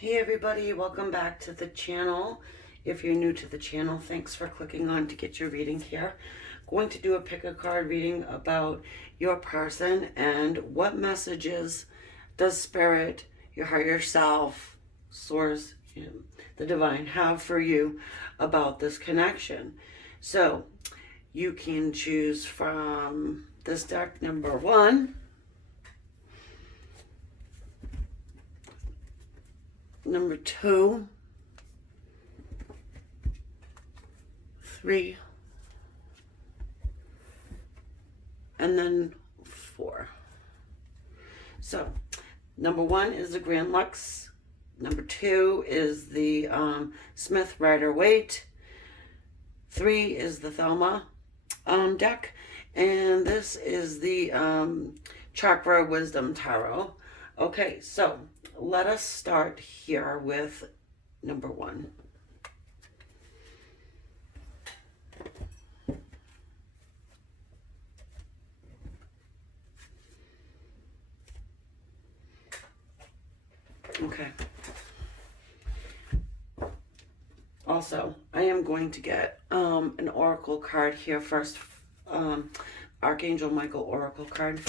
Hey everybody, welcome back to the channel. If you're new to the channel, thanks for clicking on to get your reading here. Going to do a pick a card reading about your person and what messages does Spirit, your higher self, Source, the Divine have for you about this connection. So you can choose from this deck number 1, number 2, 3, and then 4. So number 1 is the Grand Lux. Number 2 is the Smith Rider Waite. 3 is the Thelma deck. And this is the Chakra Wisdom Tarot. Okay, so let us start here with number 1. Okay. Also, I am going to get an oracle card here first. Archangel Michael oracle card.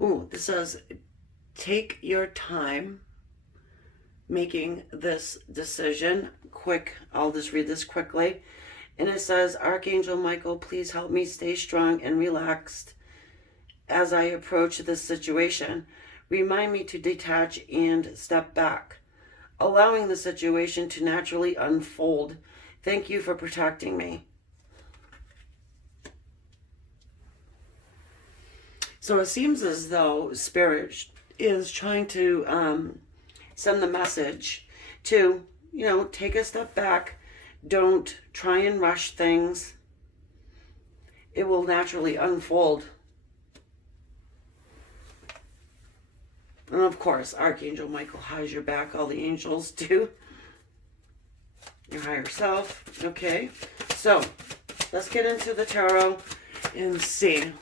Ooh, this says, take your time making this decision. Quick, I'll just read this quickly. And it says, Archangel Michael, please help me stay strong and relaxed as I approach this situation. Remind me to detach and step back, allowing the situation to naturally unfold. Thank you for protecting me. So it seems as though Spirit is trying to send the message to, take a step back. Don't try and rush things. It will naturally unfold. And of course, Archangel Michael has your back. All the angels do. Your higher self. Okay. So, let's get into the tarot and see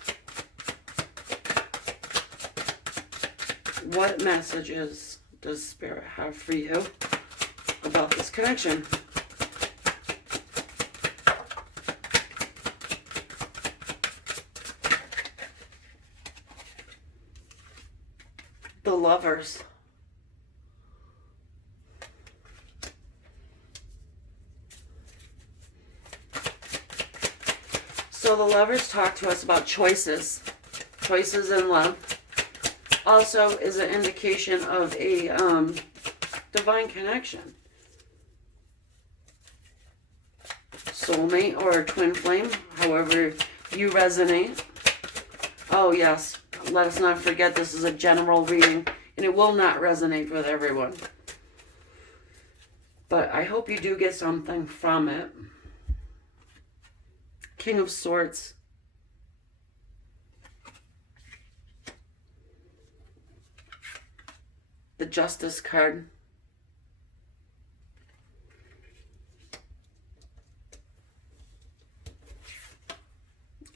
what messages does Spirit have for you about this connection. The Lovers. So the Lovers talk to us about choices. Choices in love. Also is an indication of a divine connection. Soulmate or twin flame, however you resonate. Oh yes, let us not forget this is a general reading and it will not resonate with everyone. But I hope you do get something from it. King of Swords. The Justice card.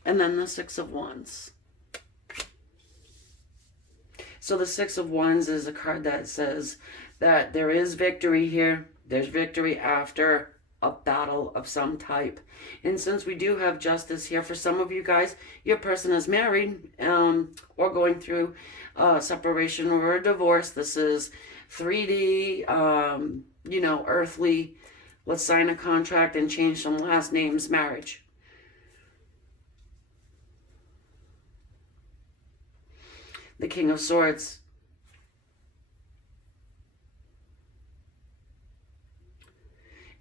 And then the Six of Wands. So the Six of Wands is a card that says that there is victory here. There's victory after a battle of some type. And since we do have justice here, for some of you guys, your person is married or going through a separation or a divorce. This is 3D, earthly. Let's sign a contract and change some last names marriage. The King of Swords.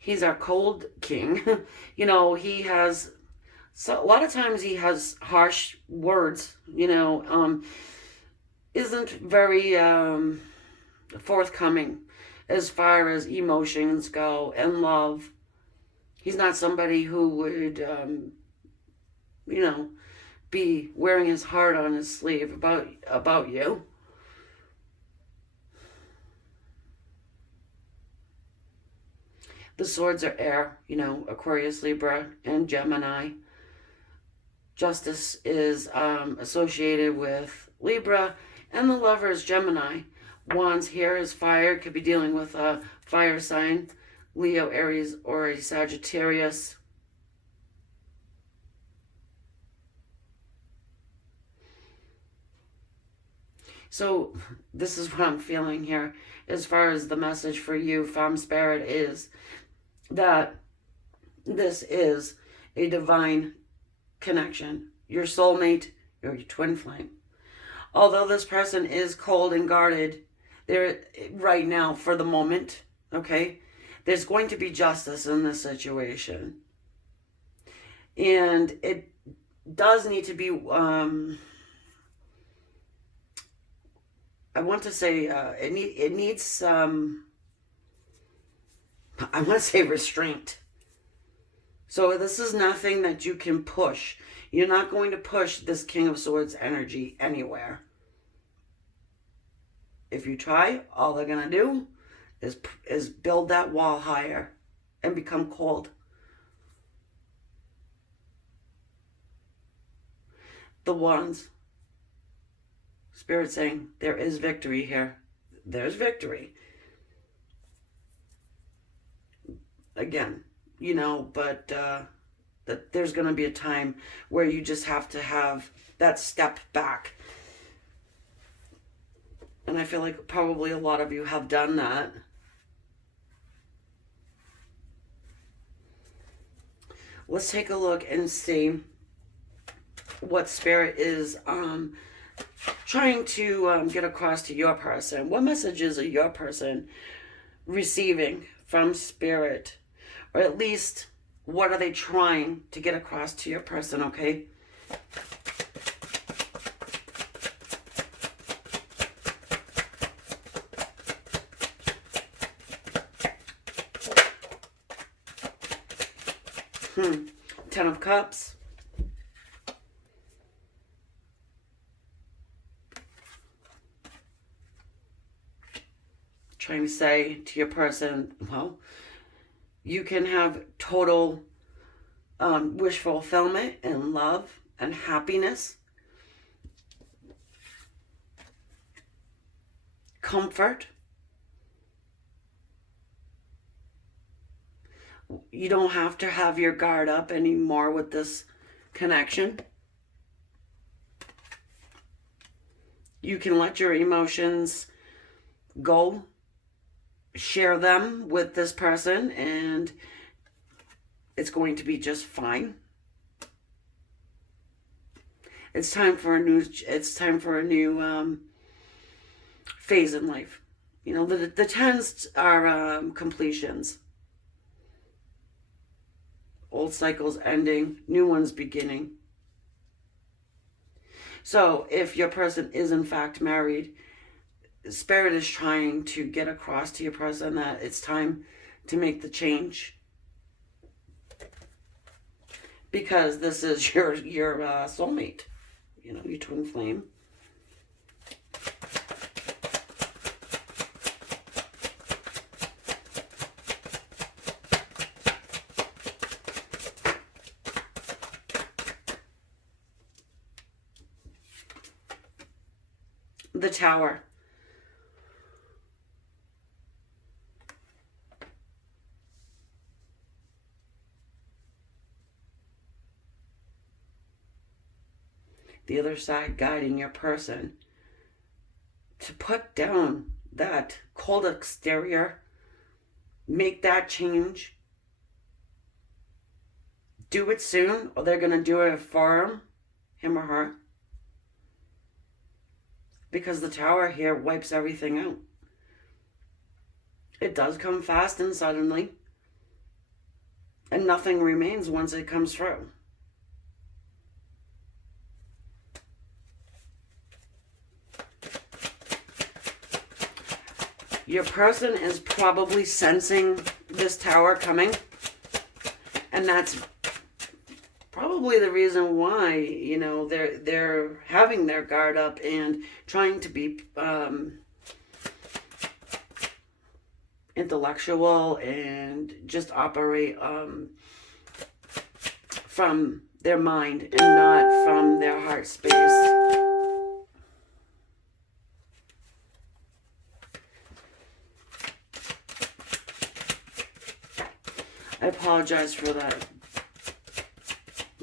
He's our cold king. He has, so a lot of times he has harsh words, isn't very forthcoming as far as emotions go and love. He's not somebody who would, be wearing his heart on his sleeve about you. The swords are air, Aquarius, Libra, and Gemini. Justice is associated with Libra, and the Lover is Gemini. Wands here is fire. Could be dealing with a fire sign, Leo, Aries, or a Sagittarius. So this is what I'm feeling here as far as the message for you from Spirit is that this is a divine connection. Your soulmate, your twin flame. Although this person is cold and guarded, they're right now for the moment, okay? There's going to be justice in this situation. And it does need to be, I want to say, it needs, I want to say restraint. So this is nothing that you can push. You're not going to push this King of Swords energy anywhere. If you try, all they're going to do is build that wall higher and become cold. The Wands. Spirit saying, there is victory here. There's victory. Again, you know, but that there's going to be a time where you just have to have that step back. And I feel like probably a lot of you have done that. Let's take a look and see what Spirit is trying to get across to your person. What messages are your person receiving from Spirit? Or at least, what are they trying to get across to your person, okay? Ten of Cups. Trying to say to your person, well, you can have total wish fulfillment and love and happiness, comfort. You don't have to have your guard up anymore with this connection. You can let your emotions go, share them with this person, and it's going to be just fine. It's time for a new phase in life. You know, the tens are completions. Old cycles ending, new ones beginning. So if your person is in fact married, Spirit is trying to get across to your person that it's time to make the change. Because this is your soulmate, you know, your twin flame. The Tower. The other side guiding your person to put down that cold exterior, make that change, do it soon, or they're going to do it for him or her. Because the Tower here wipes everything out. It does come fast and suddenly, and nothing remains once it comes through. Your person is probably sensing this Tower coming, and that's probably the reason why, you know, they're having their guard up and trying to be intellectual and just operate from their mind and not from their heart space. I apologize for that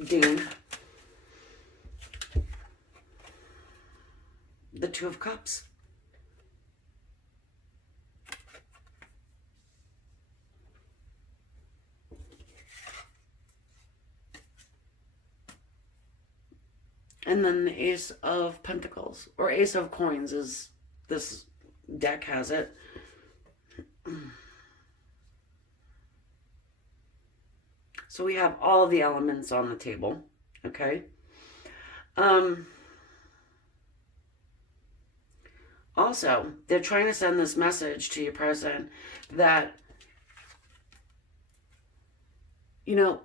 ding. The Two of Cups. And then the Ace of Pentacles, or Ace of Coins as this deck has it. So we have all the elements on the table, okay? Also, they're trying to send this message to your person that, you know,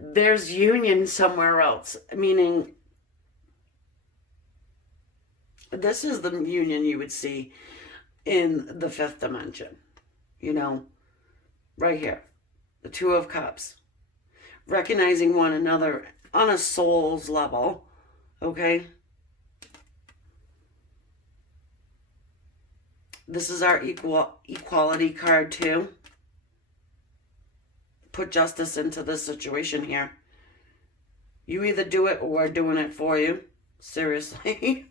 there's union somewhere else, meaning this is the union you would see in the fifth dimension, you know, right here, the Two of Cups, recognizing one another on a soul's level, okay? This is our equality card too. Put justice into this situation here. You either do it or we're doing it for you. Seriously.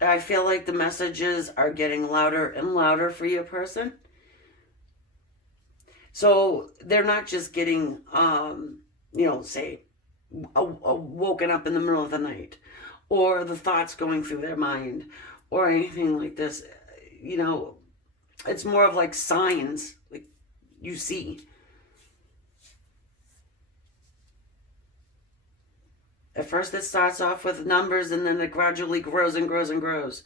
I feel like the messages are getting louder and louder for your person. So they're not just getting, you know, say, woken up in the middle of the night, or the thoughts going through their mind, or anything like this. You know, it's more of like signs, like you see. At first it starts off with numbers, and then it gradually grows and grows and grows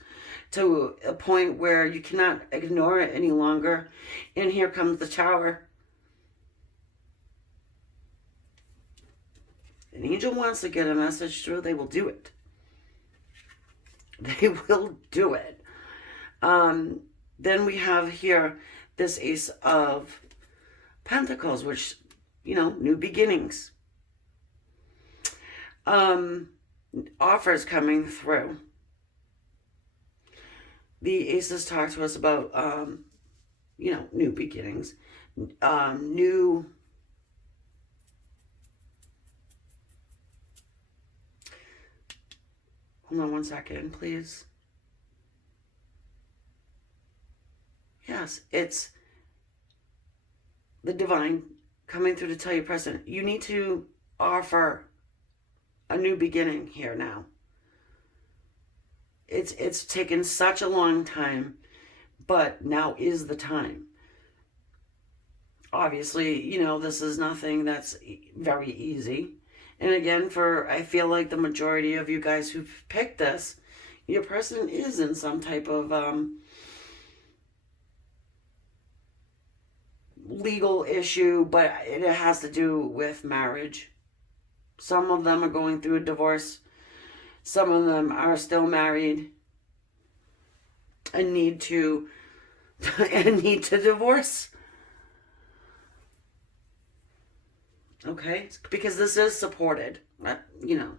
to a point where you cannot ignore it any longer. And here comes the Tower. An angel wants to get a message through, they will do it. They will do it. Then we have here this Ace of Pentacles, which, you know, new beginnings. Offers coming through. The aces talk to us about, you know, new beginnings, new... Hold on one second, please. Yes, it's the divine coming through to tell you, present. You need to offer a new beginning here now. It's taken such a long time, but now is the time. Obviously, you know, this is nothing that's very easy. And again, I feel like the majority of you guys who've picked this, your person is in some type of legal issue, but it has to do with marriage. Some of them are going through a divorce. Some of them are still married and need to divorce. Okay? Because this is supported, you know.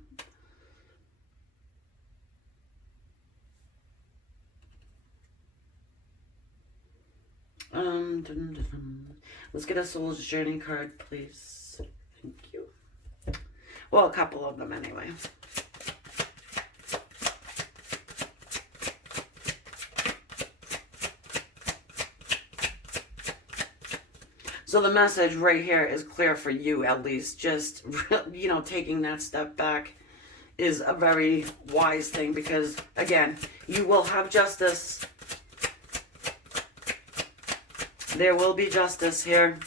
Let's get a Soul's Journey card, please. Thank you. Well, a couple of them anyway. So the message right here is clear for you, at least. Just, you know, taking that step back is a very wise thing because, again, you will have justice. There will be justice here.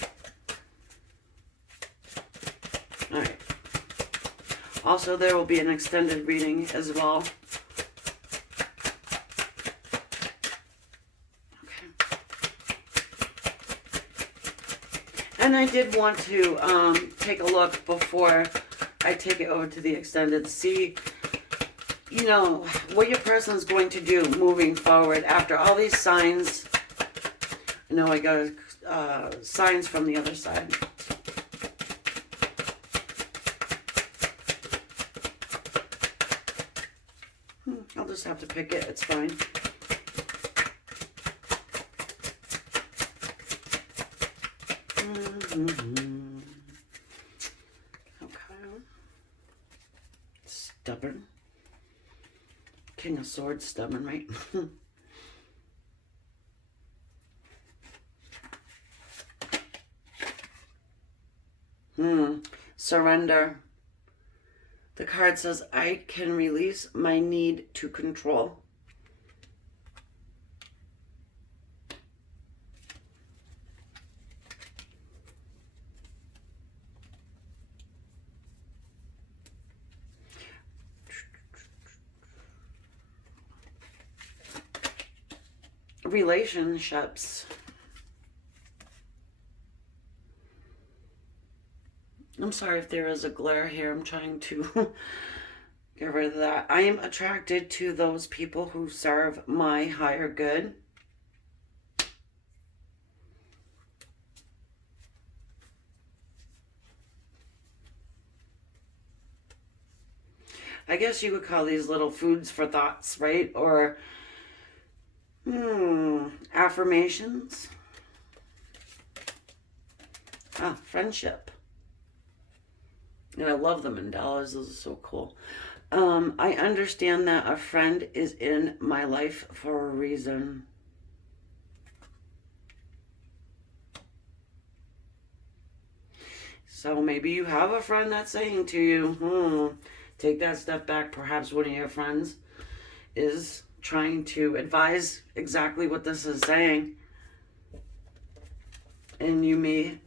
All right. Also, there will be an extended reading as well. And I did want to take a look before I take it over to the extended, see, you know, what your person's going to do moving forward after all these signs. I know I got signs from the other side. have to pick it. It's fine. Okay. Stubborn. King of Swords, stubborn, right? Surrender. The card says, I can release my need to control. Relationships. I'm sorry if there is a glare here. I'm trying to get rid of that. I am attracted to those people who serve my higher good. I guess you would call these little foods for thoughts, right? Or affirmations. Friendship. And I love them in dollars. Those are so cool. I understand that a friend is in my life for a reason. So maybe you have a friend that's saying to you, take that step back. Perhaps one of your friends is trying to advise exactly what this is saying. And you may,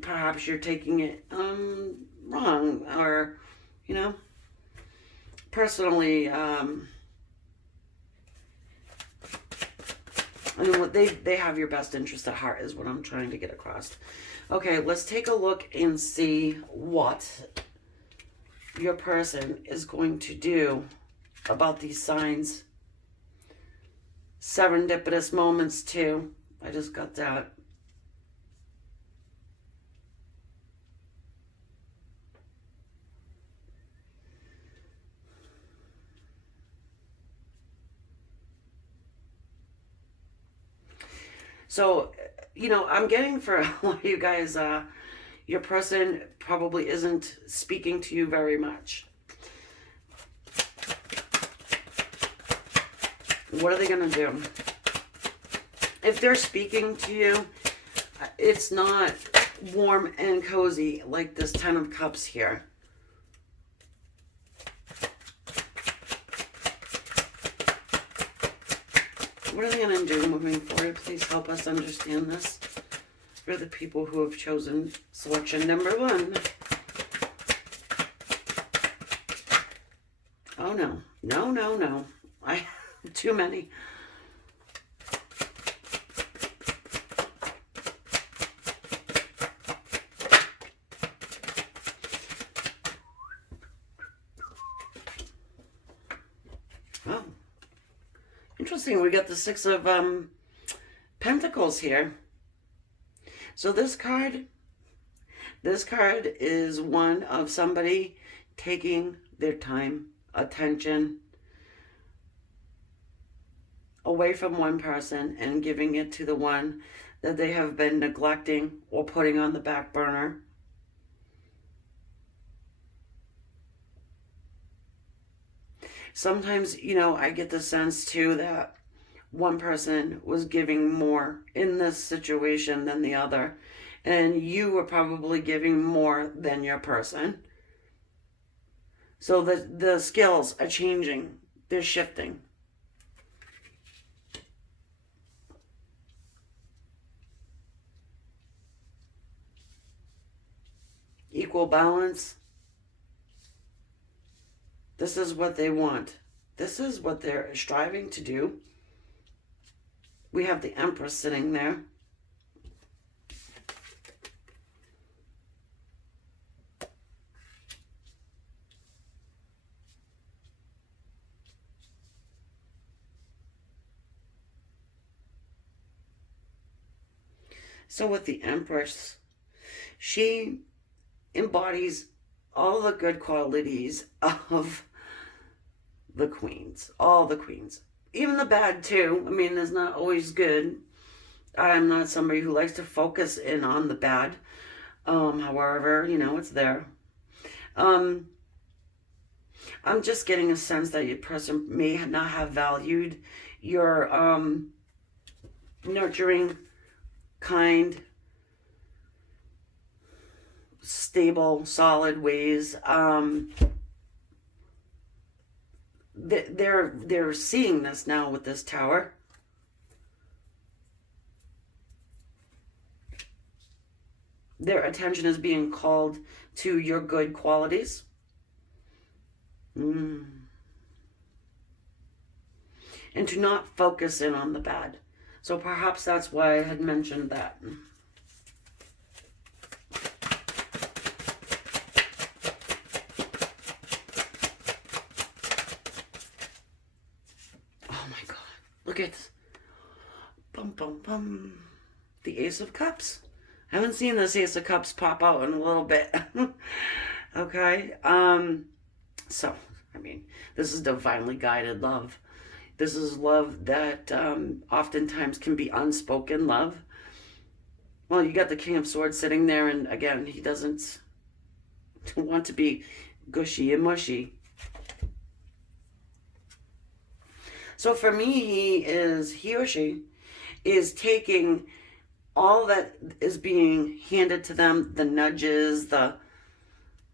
perhaps you're taking it wrong, or, personally, I mean, what they have your best interest at heart is what I'm trying to get across. Okay, let's take a look and see what your person is going to do about these signs. Serendipitous moments too. I just got that. So, I'm getting for a lot of you guys, your person probably isn't speaking to you very much. What are they going to do? If they're speaking to you, it's not warm and cozy like this Ten of Cups here. What are they going to do moving forward? Please help us understand this for the people who have chosen selection number 1. Oh, no. No, no, no. I have too many. Oh. Interesting, we got the 6 of Pentacles here. So this card is one of somebody taking their time, attention away from one person and giving it to the one that they have been neglecting or putting on the back burner. Sometimes, I get the sense too that one person was giving more in this situation than the other, and you were probably giving more than your person. So the skills are changing. They're shifting. Equal balance. This is what they want. This is what they're striving to do. We have the Empress sitting there. So with the Empress, she embodies all the good qualities of the queens. All the queens. Even the bad, too. I mean, it's not always good. I'm not somebody who likes to focus in on the bad. However, it's there. I'm just getting a sense that your person may not have valued your nurturing, kind, stable, solid ways. They're seeing this now with this Tower. Their attention is being called to your good qualities. And to not focus in on the bad. So perhaps that's why I had mentioned that. Oh my God. Look at this. Bum, bum, bum. The Ace of Cups. I haven't seen this Ace of Cups pop out in a little bit. Okay. So, I mean, this is divinely guided love. This is love that oftentimes can be unspoken love. Well, you got the King of Swords sitting there, and again, he doesn't want to be gushy and mushy. So for me, he or she is taking all that is being handed to them, the nudges, the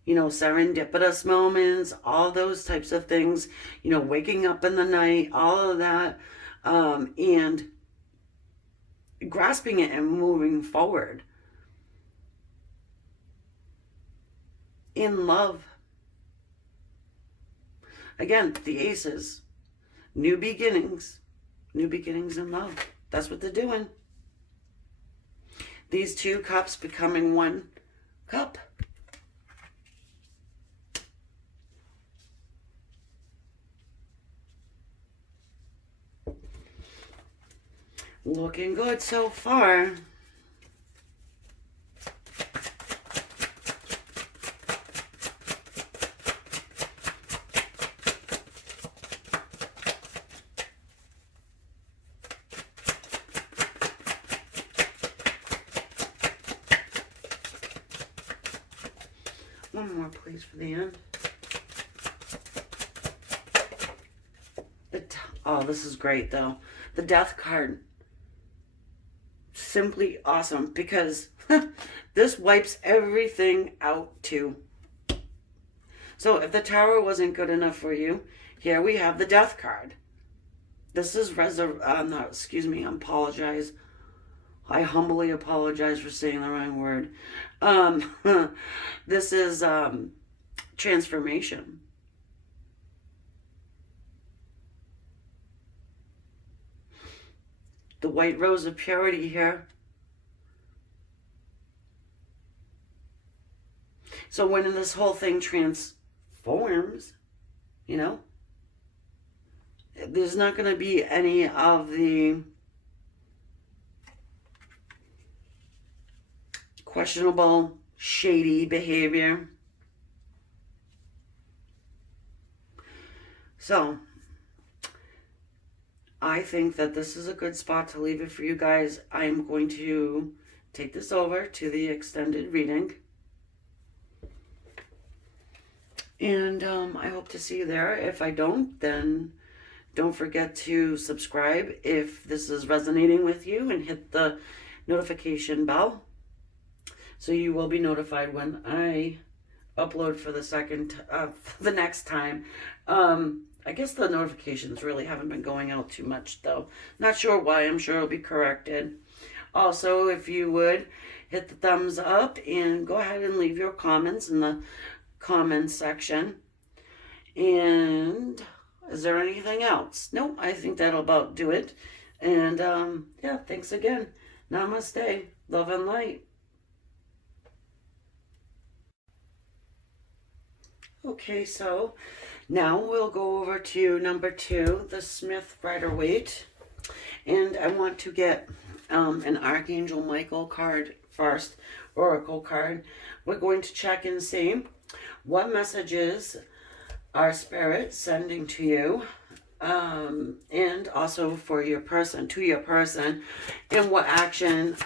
serendipitous moments, all those types of things, waking up in the night, all of that, and grasping it and moving forward in love. Again, the Aces, new beginnings in love. That's what they're doing. These two cups becoming one cup. Looking good so far. One more, please, for the end. Oh, this is great, though. The Death card. Simply awesome, because this wipes everything out, too. So if the Tower wasn't good enough for you, here we have the Death card. This is I apologize. I humbly apologize for saying the wrong word. This is transformation. The white rose of purity here. So when this whole thing transforms, there's not going to be any of the questionable, shady behavior. So, I think that this is a good spot to leave it for you guys. I'm going to take this over to the extended reading. And I hope to see you there. If I don't, then don't forget to subscribe if this is resonating with you, and hit the notification bell so you will be notified when I upload for the next time. I guess the notifications really haven't been going out too much, though. Not sure why. I'm sure it'll be corrected. Also, if you would, hit the thumbs up and go ahead and leave your comments in the comments section. And is there anything else? Nope, I think that'll about do it. And yeah, thanks again. Namaste. Love and light. Okay, so now we'll go over to number 2, the Smith Rider-Waite. And I want to get an Archangel Michael card first, Oracle card. We're going to check and see what messages our spirit sending to you, and also for your person, to your person, and what action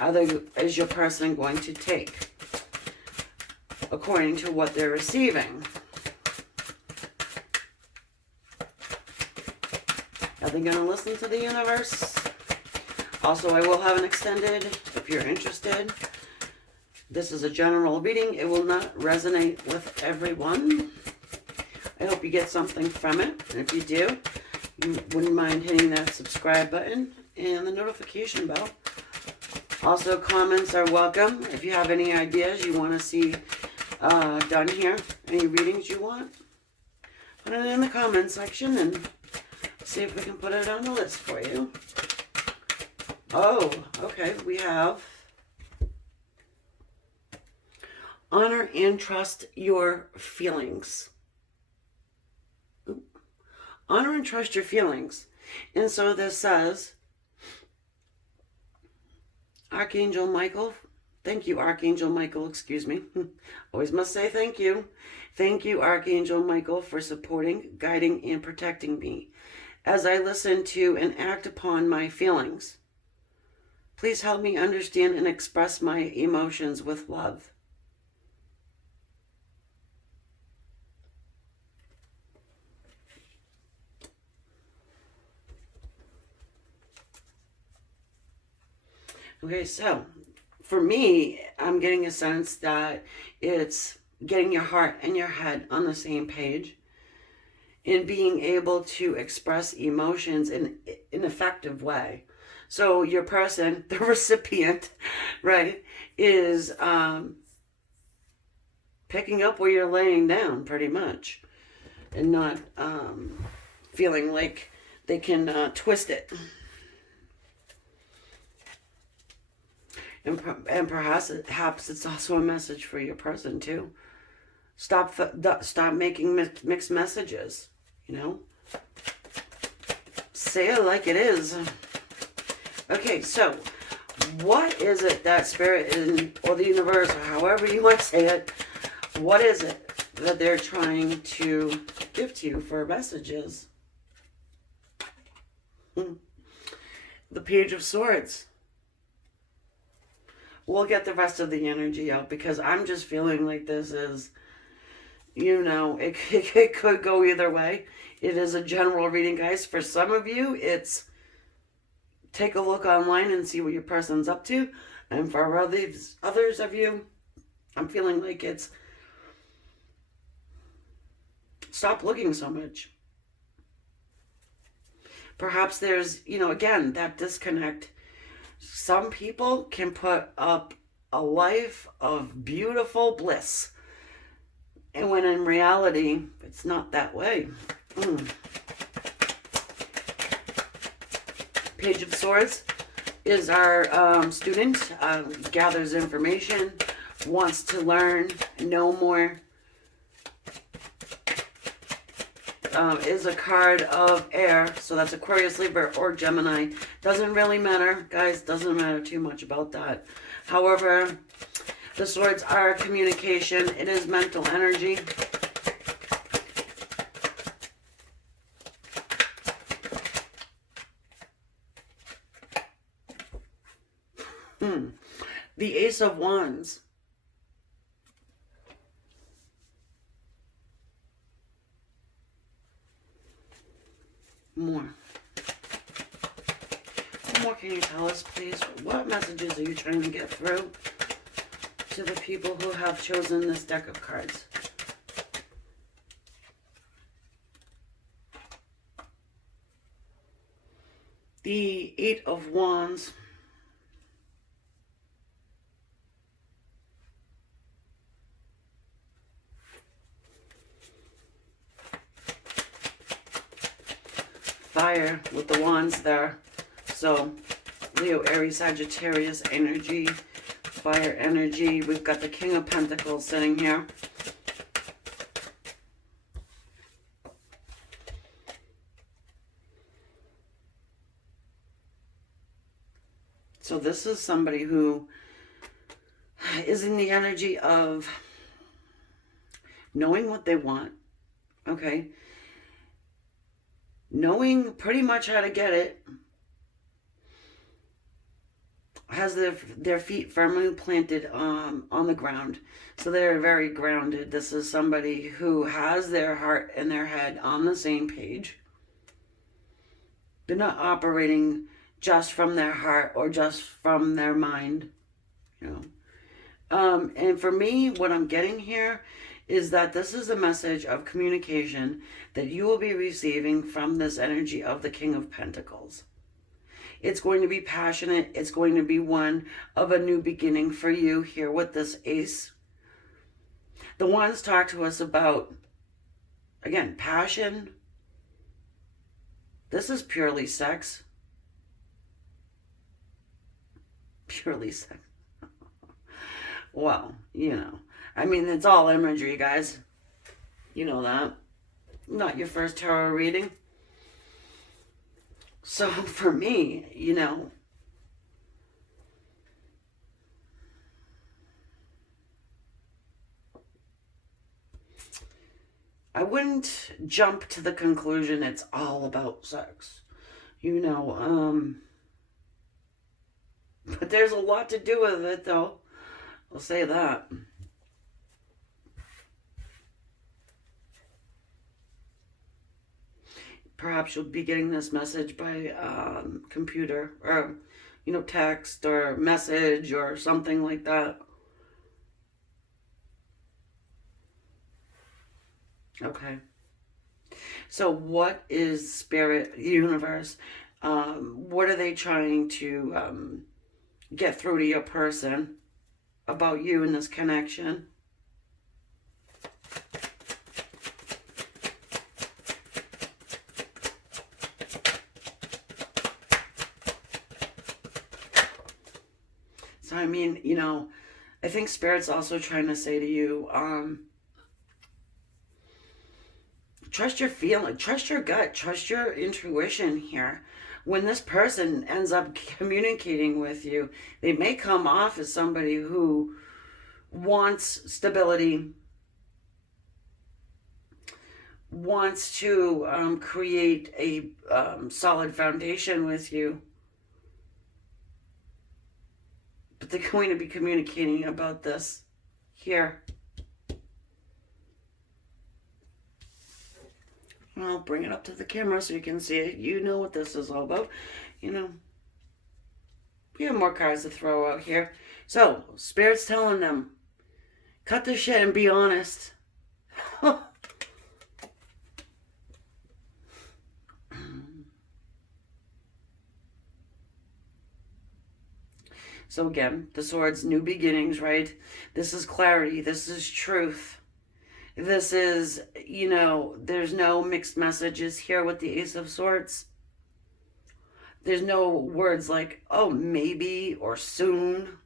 is your person going to take according to what they're receiving. Are they going to listen to the universe? Also, I will have an extended if you're interested. This is a general reading. It will not resonate with everyone. I hope you get something from it. And if you do, you wouldn't mind hitting that subscribe button and the notification bell. Also, comments are welcome. If you have any ideas you want to see done here, any readings you want, put it in the comment section and see if we can put it on the list for you. Oh, okay. We have honor and trust your feelings. Honor and trust your feelings. And so this says, Archangel Michael, thank you, Archangel Michael, excuse me. Always must say thank you. Thank you, Archangel Michael, for supporting, guiding, and protecting me as I listen to and act upon my feelings. Please help me understand and express my emotions with love. Okay, so for me, I'm getting a sense that it's getting your heart and your head on the same page and being able to express emotions in an effective way. So your person, the recipient, right, is picking up where you're laying down pretty much and not feeling like they can twist it. And perhaps it's also a message for your person too. Stop making mixed messages, you know. Say it like it is. Okay, so what is it that spirit or the universe, or however you want to say it, what is it that they're trying to give to you for messages? The Page of Swords. We'll get the rest of the energy out because I'm just feeling like this is, you know, it could go either way. It is a general reading, guys. For some of you, it's take a look online and see what your person's up to. And for others of you, I'm feeling like it's stop looking so much. Perhaps there's, you know, again, that disconnect. Some people can put up a life of beautiful bliss. And when in reality, it's not that way. Page of Swords is our student, gathers information, wants to learn, know more. Is a card of air, so that's Aquarius, Libra, or Gemini. Doesn't really matter, guys, doesn't matter too much about that. However, the swords are communication. It is mental energy. The Ace of Wands. More. What more can you tell us, please? What messages are you trying to get through to the people who have chosen this deck of cards? The Eight of Wands. Fire with the wands there. So Leo, Aries, Sagittarius energy, fire energy. We've got the King of Pentacles sitting here. So this is somebody who is in the energy of knowing what they want, Okay? Knowing pretty much how to get it, has their feet firmly planted on the ground. So they're very grounded. This is somebody who has their heart and their head on the same page. They're not operating just from their heart or just from their mind, and for me, what I'm getting here is that this is a message of communication that you will be receiving from this energy of the King of Pentacles. It's going to be passionate. It's going to be one of a new beginning for you here with this Ace. The Wands talk to us about, again, passion. This is purely sex. Purely sex. Well, I mean, it's all imagery, guys. You know that. Not your first tarot reading. So for me, I wouldn't jump to the conclusion it's all about sex. But there's a lot to do with it, though. I'll say that. Perhaps you'll be getting this message by computer or, text or message or something like that. Okay. So what is Spirit, Universe? What are they trying to get through to your person about you in this connection? So, I mean, I think Spirit's also trying to say to you, trust your feeling, trust your gut, trust your intuition here. When this person ends up communicating with you, they may come off as somebody who wants stability, wants to create a solid foundation with you. But they're going to be communicating about this here. I'll bring it up to the camera so you can see it. You know what this is all about. We have more cards to throw out here. So, Spirit's telling them, cut the shit and be honest. So again, the Swords, new beginnings, right? This is clarity. This is truth. This is, there's no mixed messages here with the Ace of Swords. There's no words like, oh, maybe or soon.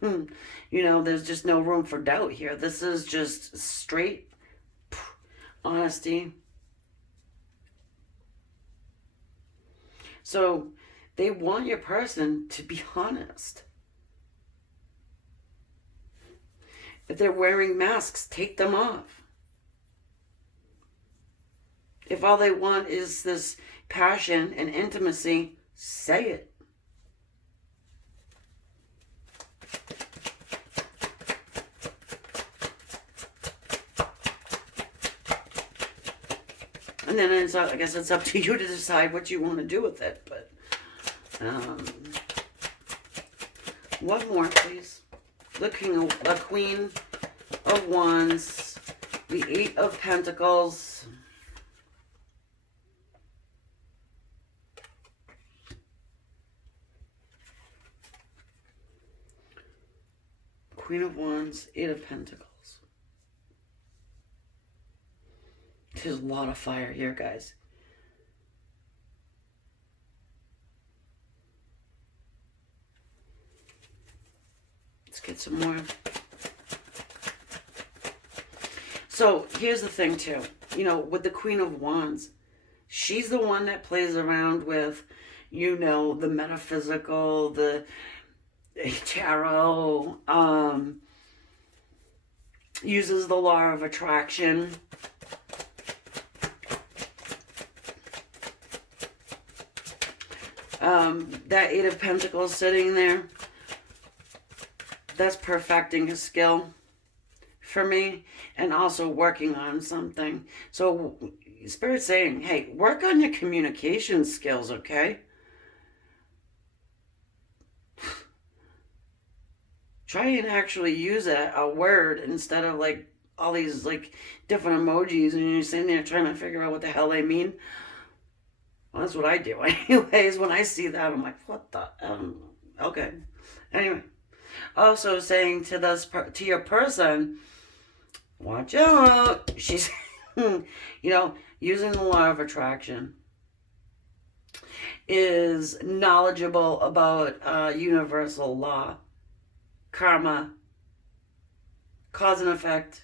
There's just no room for doubt here. This is just straight honesty. So they want your person to be honest. If they're wearing masks, take them off. If all they want is this passion and intimacy, say it. And then I guess it's up to you to decide what you want to do with it. But one more, please. The Queen of Wands, the Eight of Pentacles, Queen of Wands, Eight of Pentacles. There's a lot of fire here, guys. Let's get some more. So here's the thing too, with the Queen of Wands, she's the one that plays around with, the metaphysical, the tarot, uses the law of attraction. That Eight of Pentacles sitting there, that's perfecting a skill for me, and also working on something. So Spirit's saying, hey, work on your communication skills, okay? Try and actually use a word instead of like all these like different emojis, and you're sitting there trying to figure out what the hell they mean. Well, that's what I do anyways. When I see that, I'm like, what the okay. Anyway, also saying to your person, watch out. She's using the law of attraction, is knowledgeable about universal law, karma, cause and effect,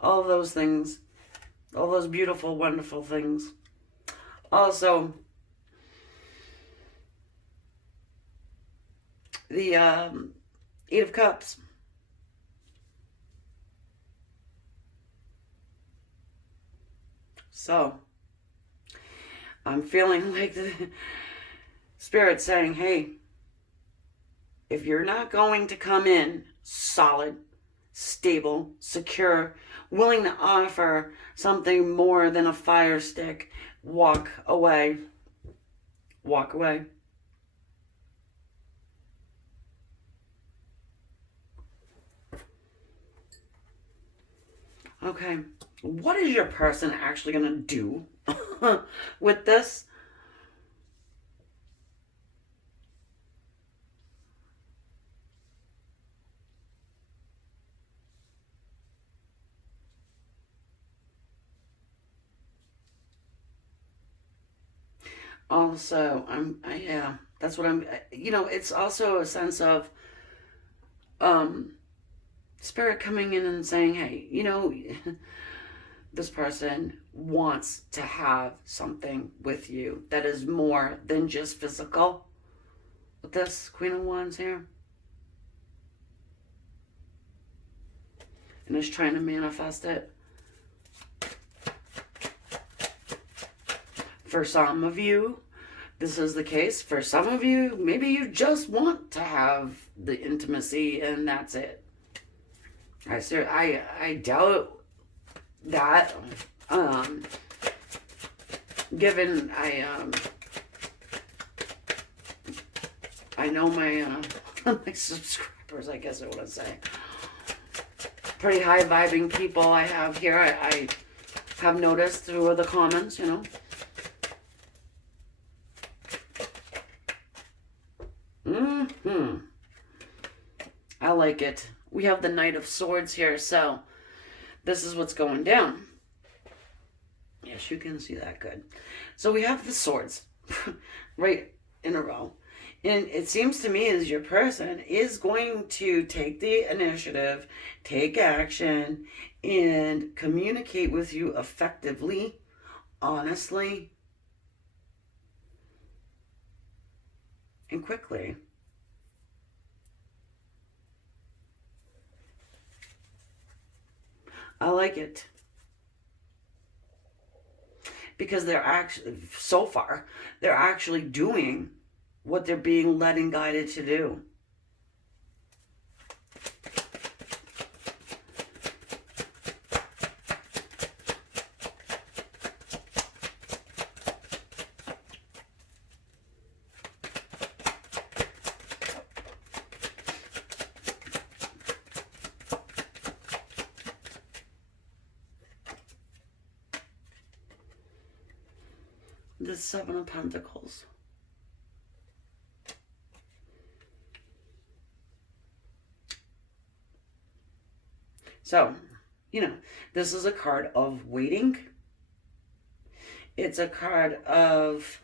all of those things, all those beautiful, wonderful things. Also, the Eight of Cups. So, I'm feeling like the Spirit saying, hey, if you're not going to come in solid, stable, secure, willing to offer something more than a fire stick, walk away. Walk away. Okay, what is your person actually going to do with this? Also, yeah, that's what I'm, it's also a sense of Spirit coming in and saying, hey, this person wants to have something with you that is more than just physical. With this Queen of Wands here. And is trying to manifest it. For some of you, this is the case. For some of you, maybe you just want to have the intimacy and that's it. I doubt that. Given I know my my subscribers, I guess I want to say, pretty high vibing people I have here. I have noticed through the comments, I like it. We have the Knight of Swords here, so this is what's going down. Yes, you can see that good. So we have the swords right in a row. And it seems to me as your person is going to take the initiative, take action, and communicate with you effectively, honestly, and quickly. I like it. Because they're actually, so far, they're actually doing what they're being led and guided to do. The Seven of Pentacles. So, this is a card of waiting. It's a card of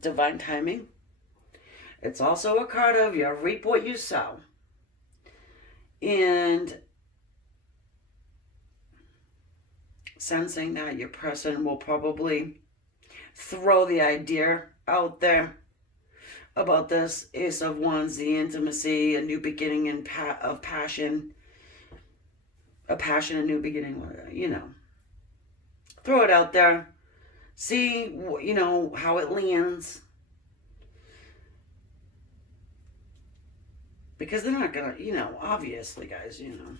divine timing. It's also a card of you reap what you sow. And sensing that your person will probably throw the idea out there about this Ace of Wands, the intimacy, a new beginning of passion, a passion, a new beginning, throw it out there, see, how it lands, Because they're not going to, you know, obviously, guys, you know.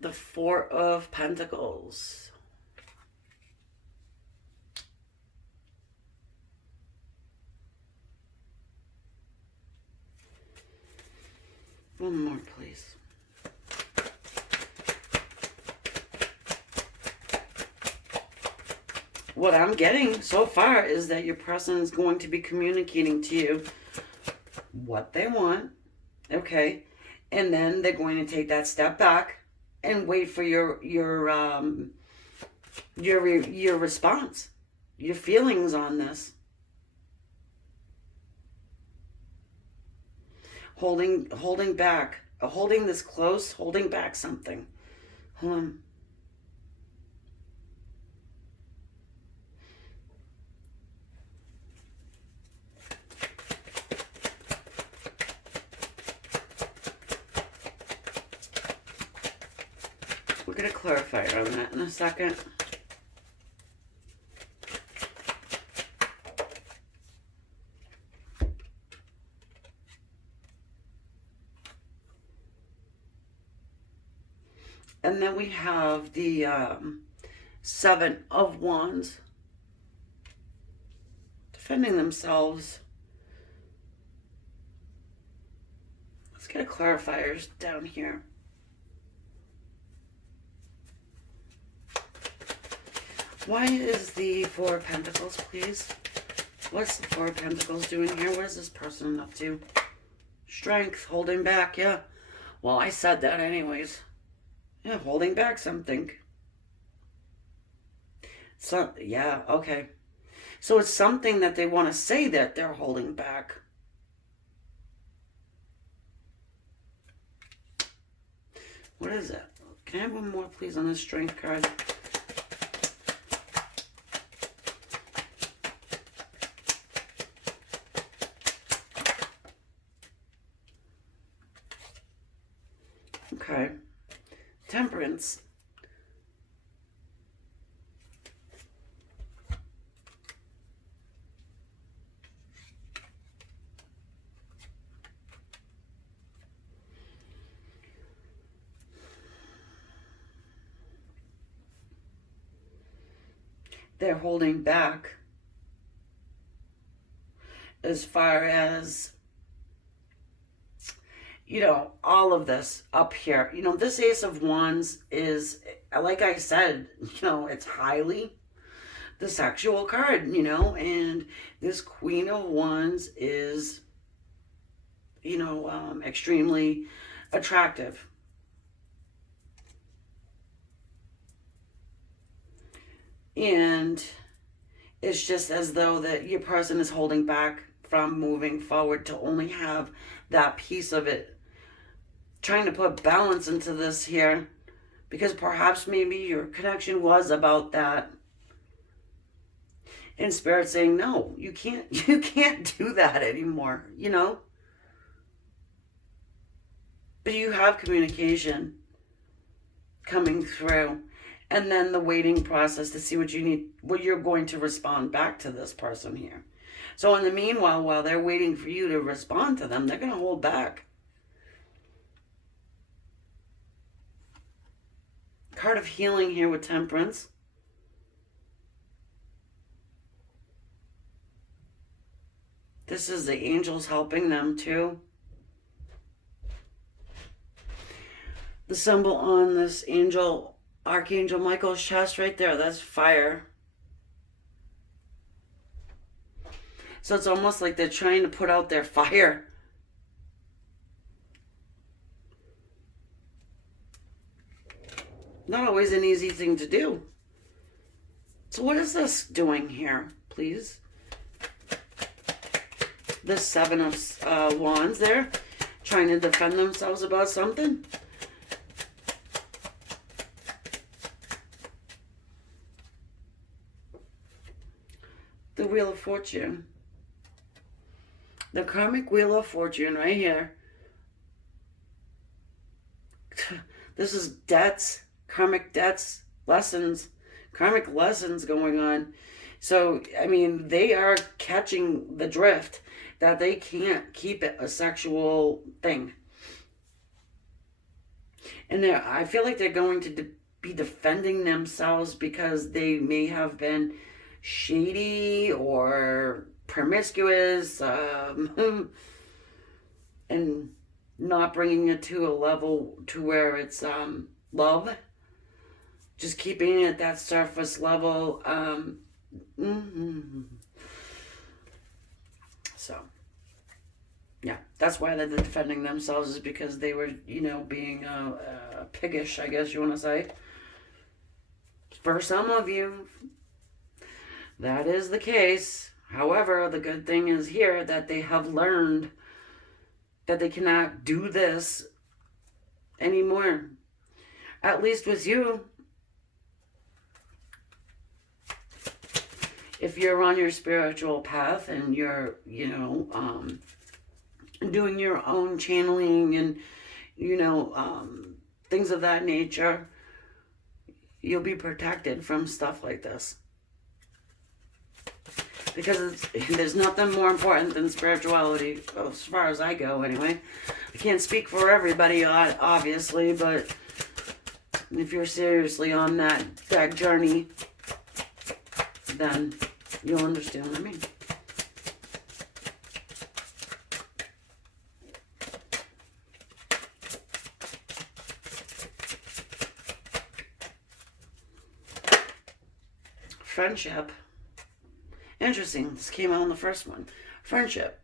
The Four of Pentacles. One more, please. What I'm getting so far is that your person is going to be communicating to you what they want, okay? And then they're going to take that step back and wait for your response, your feelings on this. Holding back, holding this close, holding back something. Hold on. We're going to clarify on that in a second. And then we have the Seven of Wands. Defending themselves. Let's get a clarifiers down here. Why is the Four of Pentacles, please? What's the Four of Pentacles doing here? What is this person up to? Strength, holding back, yeah. Well, I said that anyways. Yeah, holding back something. So, yeah, okay. So it's something that they want to say that they're holding back. What is it? Can I have one more, please, on this Strength card? Okay. Temperance. They're holding back as far as, you know, all of this up here. You know, this Ace of Wands is, like I said, you know, it's highly the sexual card, you know, and this Queen of Wands is, you know, extremely attractive. And it's just as though that your person is holding back from moving forward to only have that piece of it. Trying to put balance into this here. Because perhaps maybe your connection was about that. And Spirit saying, no, you can't do that anymore, you know? But you have communication coming through. And then the waiting process to see what you need, what you're going to respond back to this person here. So in the meanwhile, while they're waiting for you to respond to them, they're going to hold back. Card of healing here with Temperance. This is the angels helping them too. The symbol on this angel, Archangel Michael's chest right there, that's fire. So it's almost like they're trying to put out their fire. Not always an easy thing to do. So what is this doing here, please? The Seven of Wands there, trying to defend themselves about something. Wheel of Fortune. The karmic Wheel of Fortune right here. This is debts, karmic debts, lessons, karmic lessons going on. So, I mean, they are catching the drift that they can't keep it a sexual thing. And I feel like they're going to be defending themselves because they may have been shady or promiscuous, and not bringing it to a level to where it's love. Just keeping it at that surface level. So, yeah, that's why they're defending themselves, is because they were, being piggish, I guess you want to say. For some of you, that is the case. However, the good thing is here that they have learned that they cannot do this anymore. At least with you. If you're on your spiritual path and you're, doing your own channeling and, things of that nature, you'll be protected from stuff like this. Because there's nothing more important than spirituality, as far as I go anyway. I can't speak for everybody, obviously, but if you're seriously on that journey, then you'll understand what I mean. Friendship. Interesting. This came out in the first one. Friendship.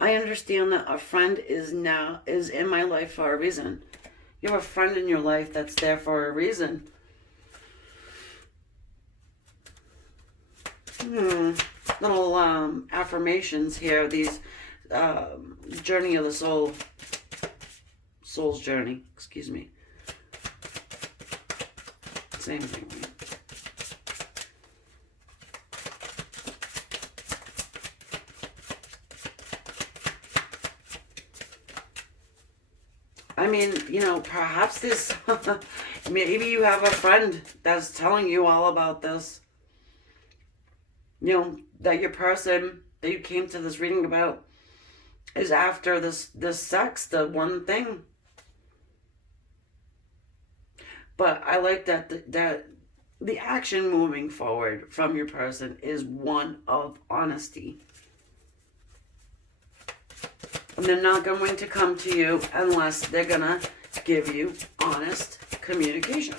I understand that a friend is in my life for a reason. You have a friend in your life that's there for a reason. Little affirmations here. These journey of the soul. Soul's journey. Excuse me. Same thing. I mean, perhaps this, maybe you have a friend that's telling you all about this. That your person that you came to this reading about is after this sex, the one thing. But I like that the action moving forward from your person is one of honesty. And they're not going to come to you unless they're going to give you honest communication.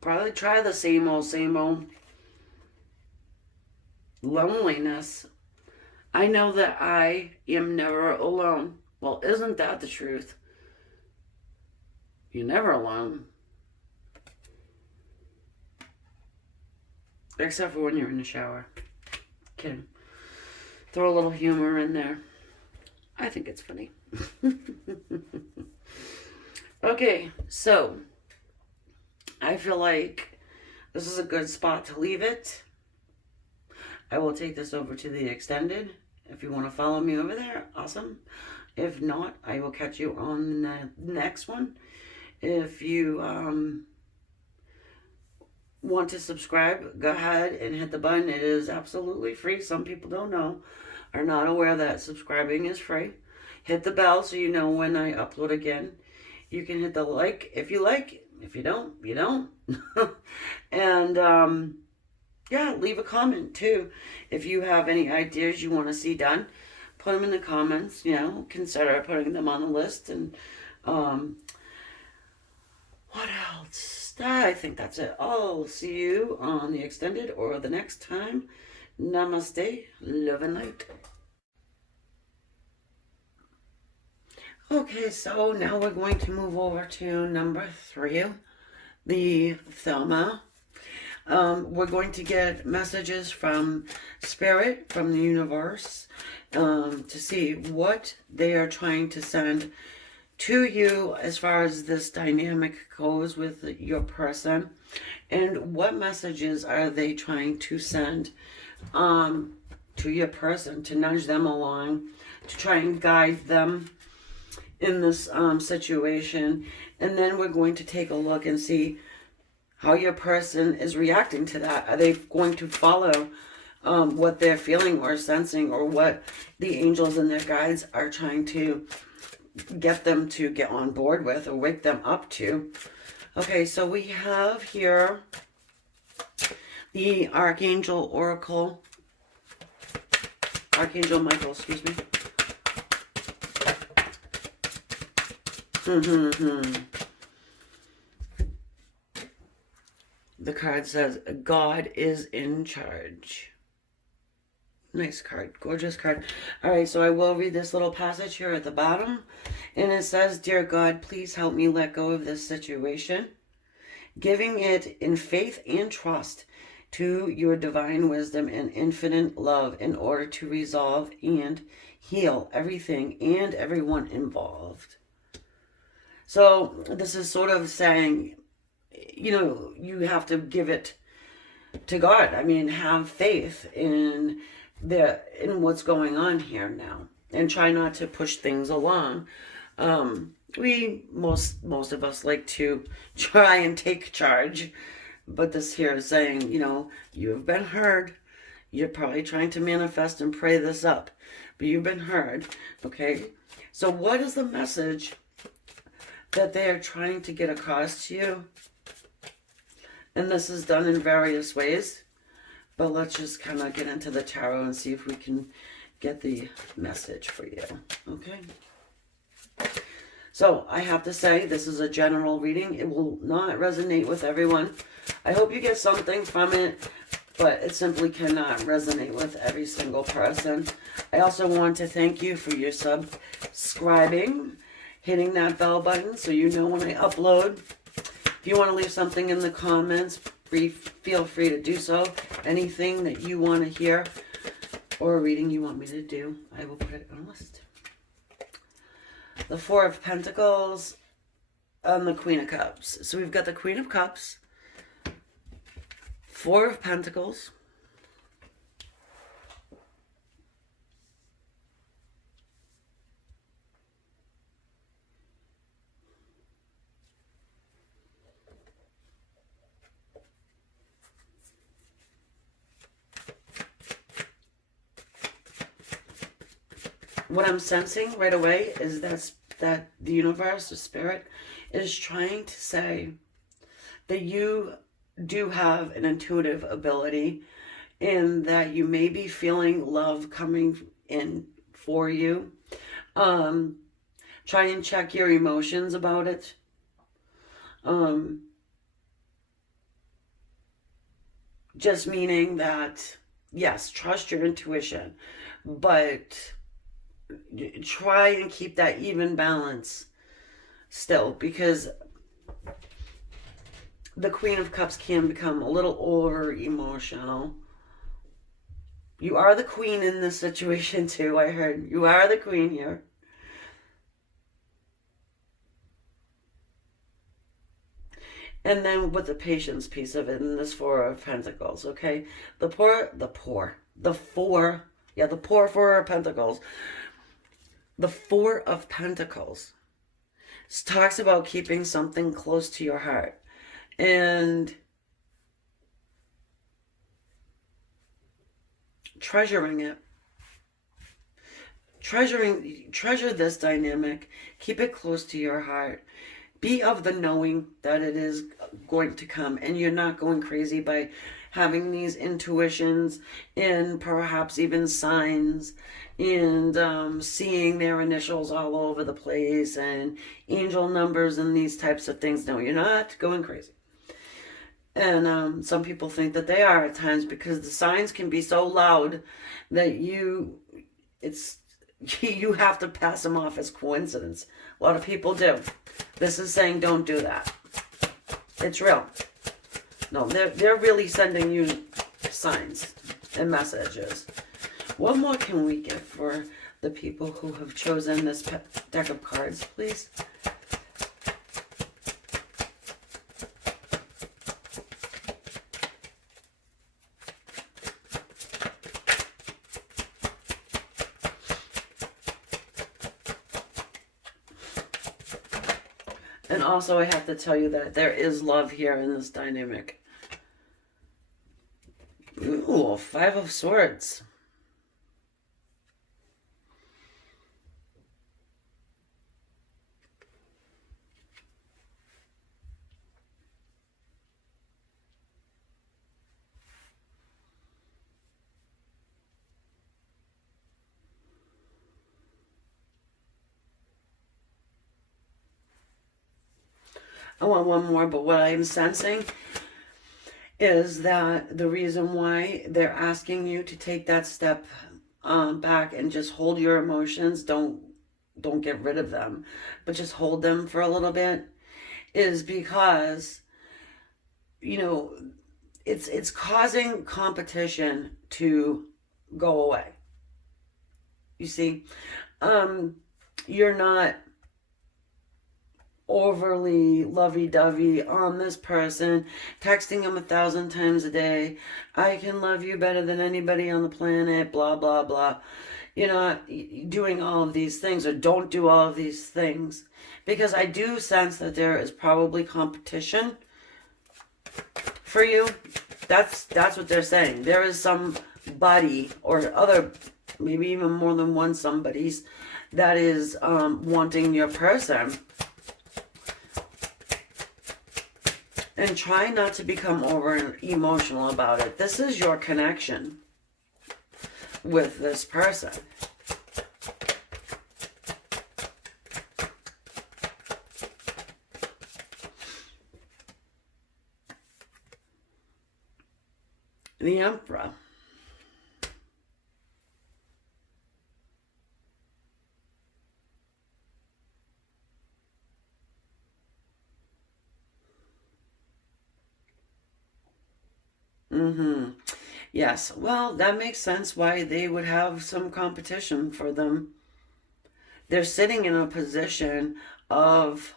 Probably try the same old loneliness. I know that I am never alone. Well, isn't that the truth? You're never alone. Except for when you're in the shower. Kidding. Throw a little humor in there. I think it's funny. Okay, so I feel like this is a good spot to leave it. I will take this over to the extended. If you want to follow me over there, awesome. If not, I will catch you on the next one. If you want to subscribe, go ahead and hit the button. It is absolutely free. Some people don't know, are not aware that subscribing is free. Hit the bell so you know when I upload again. You can hit the like if you like. If you don't, you don't. And yeah, leave a comment too. If you have any ideas you want to see done, put them in the comments. Consider putting them on the list. And what else? I think that's it. I'll see you on the extended or the next time. Namaste. Love and light. Okay, so now we're going to move over to number 3, the Thelma. We're going to get messages from Spirit, from the universe, to see what they are trying to send to you as far as this dynamic goes with your person, and what messages are they trying to send to your person to nudge them along, to try and guide them in this situation. And then we're going to take a look and see how your person is reacting to that. Are they going to follow what they're feeling or sensing, or what the angels and their guides are trying to get them to get on board with or wake them up to? Okay, so we have here the Archangel Oracle, Archangel Michael, excuse me. The card says, God is in charge. Nice card, gorgeous card. All right, so I will read this little passage here at the bottom. And it says, Dear God, please help me let go of this situation, giving it in faith and trust to your divine wisdom and infinite love in order to resolve and heal everything and everyone involved. So this is sort of saying, you know, you have to give it to God. I mean, have faith in what's going on here now, and try not to push things along. Most of us like to try and take charge, but this here is saying, you know, you've been heard. You're probably trying to manifest and pray this up, but you've been heard. Okay, so what is the message that they are trying to get across to you? And this is done in various ways, but let's just kind of get into the tarot and see if we can get the message for you. Okay, so I have to say, this is a general reading. It will not resonate with everyone. I hope you get something from it, but it simply cannot resonate with every single person. I also want to thank you for your subscribing, hitting that bell button so you know when I upload. If you want to leave something in the comments, feel free to do so. Anything that you want to hear or a reading you want me to do, I will put it on a list. The Four of Pentacles and the Queen of Cups. So we've got the Queen of Cups, Four of Pentacles, what I'm sensing right away is that the universe, the spirit, is trying to say that you do have an intuitive ability, and that you may be feeling love coming in for you. Try and check your emotions about it. Just meaning that, yes, trust your intuition, but try and keep that even balance still, because the Queen of Cups can become a little over emotional. You are the queen in this situation too. I heard you are the queen here. And then with the patience piece of it in this Four of Pentacles, okay? The Four of Pentacles. The Four of Pentacles talks about keeping something close to your heart and treasuring it. Treasure this dynamic. Keep it close to your heart. Be of the knowing that it is going to come, and you're not going crazy by having these intuitions and perhaps even signs and seeing their initials all over the place and angel numbers and these types of things. No, you're not going crazy. And some people think that they are at times, because the signs can be so loud that you have to pass them off as coincidence. A lot of people do. This is saying don't do that. It's real. No, they're really sending you signs and messages. What more can we get for the people who have chosen this deck of cards, please. And also I have to tell you that there is love here in this dynamic. Ooh, 5 of Swords. I want one more, but what I'm sensing is that the reason why they're asking you to take that step back and just hold your emotions, don't get rid of them, but just hold them for a little bit, is because, you know, it's causing competition to go away. You see, you're not overly lovey-dovey on this person, texting them 1,000 times a day. I can love you better than anybody on the planet, blah, blah, blah. You're not doing all of these things, or don't do all of these things. Because I do sense that there is probably competition for you. That's what they're saying. There is somebody, or other, maybe even more than one somebody's, that is wanting your person. And try not to become over emotional about it. This is your connection with this person. The Emperor. Yes, well, that makes sense why they would have some competition for them. They're sitting in a position of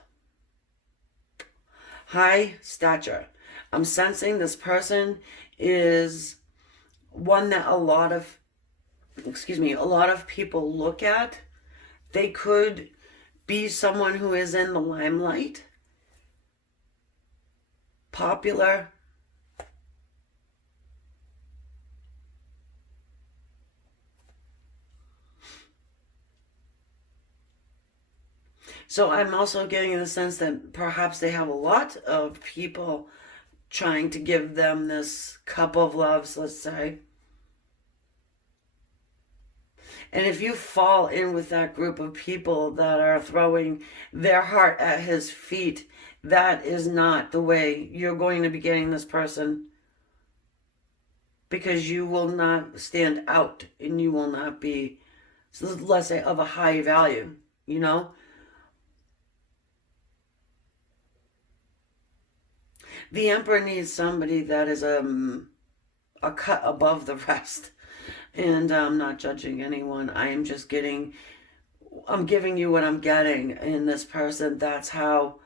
high stature. I'm sensing this person is one that a lot of people look at. They could be someone who is in the limelight, popular. So I'm also getting the sense that perhaps they have a lot of people trying to give them this cup of loves, let's say. And if you fall in with that group of people that are throwing their heart at his feet, that is not the way you're going to be getting this person. Because you will not stand out, and you will not be, let's say, of a high value, you know? The Emperor needs somebody that is a cut above the rest. And I'm not judging anyone. I am just I'm giving you what I'm getting in this person. That's how,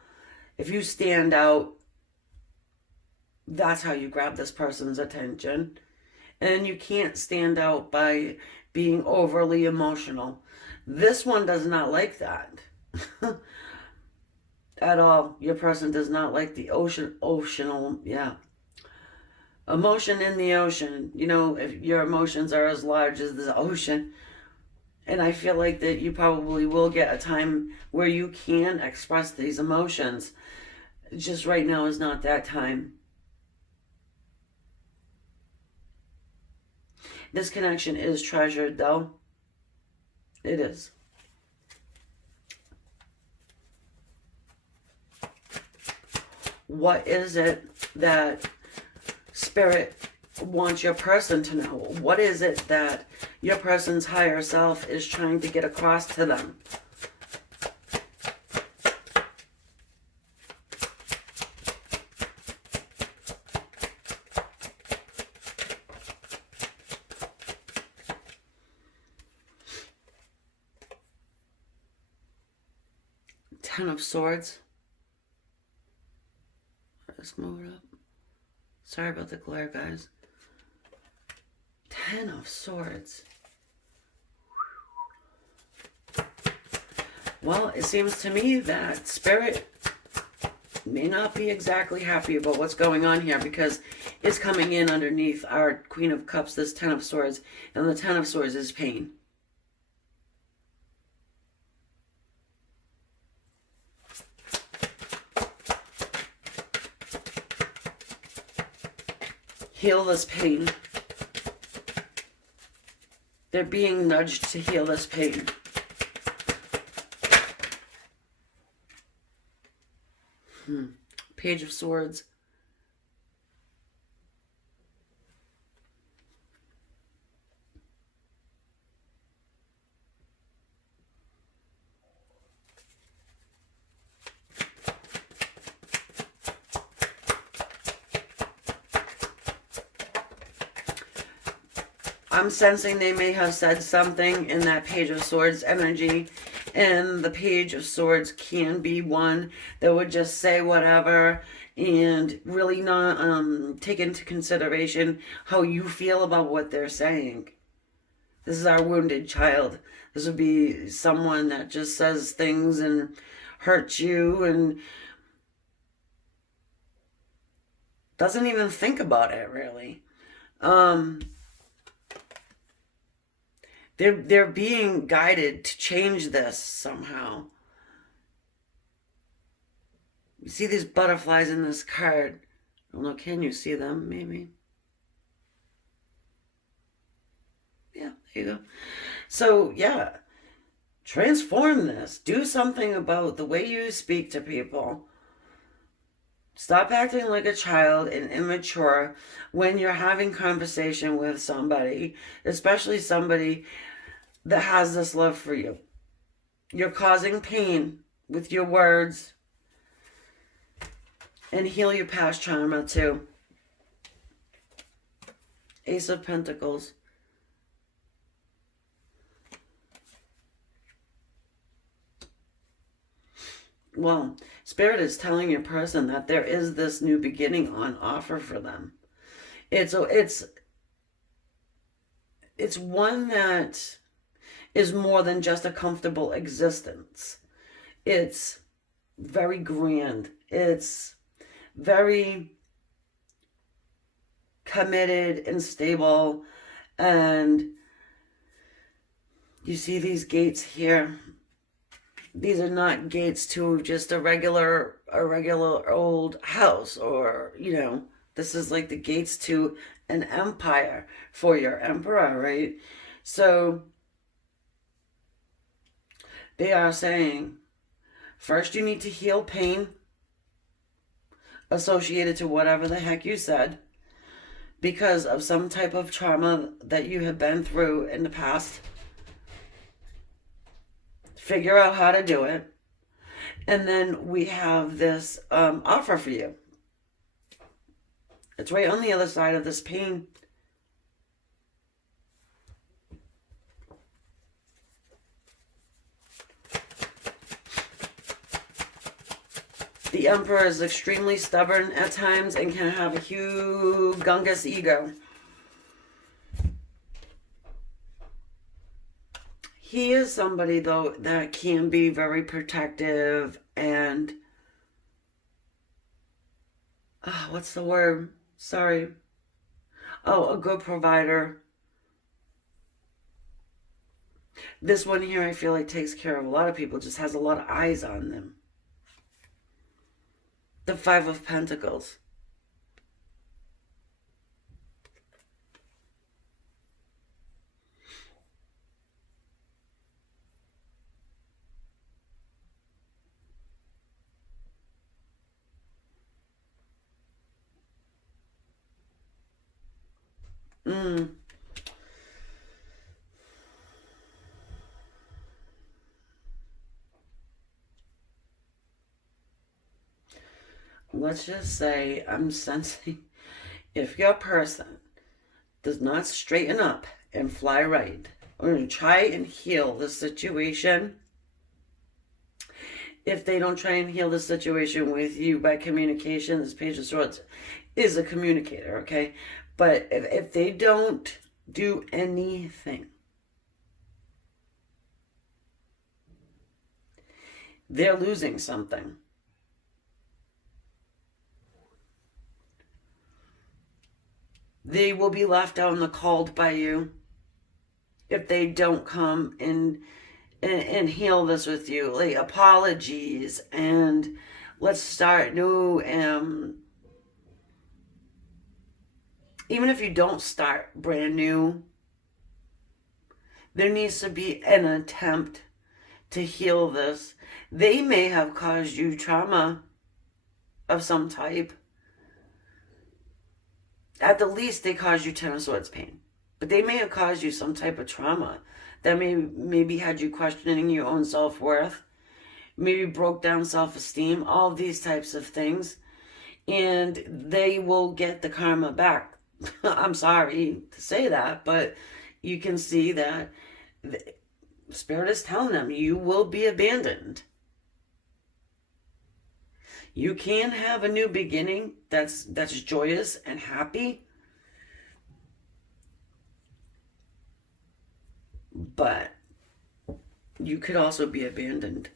if you stand out, that's how you grab this person's attention. And you can't stand out by being overly emotional. This one does not like that. At all. Your person does not like the emotion in the ocean. You know, if your emotions are as large as the ocean. And I feel like that you probably will get a time where you can express these emotions. Just right now is not that time. This connection is treasured, though. It is. What is it that Spirit wants your person to know? What is it that your person's higher self is trying to get across to them? Ten of Swords. Let's move it up. Sorry about the glare, guys. Ten of Swords. Well, it seems to me that Spirit may not be exactly happy about what's going on here, because it's coming in underneath our Queen of Cups, this Ten of Swords, and the Ten of Swords is pain. Heal this pain. They're being nudged to heal this pain. Page of Swords. I'm sensing they may have said something in that Page of Swords energy, and the Page of Swords can be one that would just say whatever and really not take into consideration how you feel about what they're saying. This is our wounded child. This would be someone that just says things and hurts you and doesn't even think about it, really. They're being guided to change this somehow. You see these butterflies in this card. I don't know, can you see them? Maybe. Yeah, there you go. So, yeah. Transform this. Do something about the way you speak to people. Stop acting like a child and immature when you're having conversation with somebody, especially somebody that has this love for you. You're causing pain with your words. And heal your past trauma too. Ace of Pentacles. Well, Spirit is telling your person that there is this new beginning on offer for them. It's one that is more than just a comfortable existence. It's very grand. It's very committed and stable. And you see these gates here. These are not gates to just a regular old house, or, this is like the gates to an empire for your emperor, right? So they are saying, first you need to heal pain associated to whatever the heck you said because of some type of trauma that you have been through in the past. Figure out how to do it. And then we have this offer for you. It's right on the other side of this pain. The Emperor is extremely stubborn at times and can have a humongous ego. He is somebody, though, that can be very protective and... what's the word? Sorry. Oh, a good provider. This one here, I feel like, takes care of a lot of people. Just has a lot of eyes on them. The Five of Pentacles. Let's just say I'm sensing if your person does not straighten up and fly right, or try and heal the situation, if they don't try and heal the situation with you by communication. This Page of Swords is a communicator, okay? But if they don't do anything, they're losing something. They will be left out in the cold by you if they don't come and heal this with you. Like, apologies, and let's start new. Even if you don't start brand new, there needs to be an attempt to heal this. They may have caused you trauma of some type. At the least, they caused you Ten of Swords pain. But they may have caused you some type of trauma that maybe had you questioning your own self-worth, maybe broke down self-esteem, all these types of things. And they will get the karma back. I'm sorry to say that, but you can see that the Spirit is telling them you will be abandoned. You can have a new beginning that's joyous and happy, but you could also be abandoned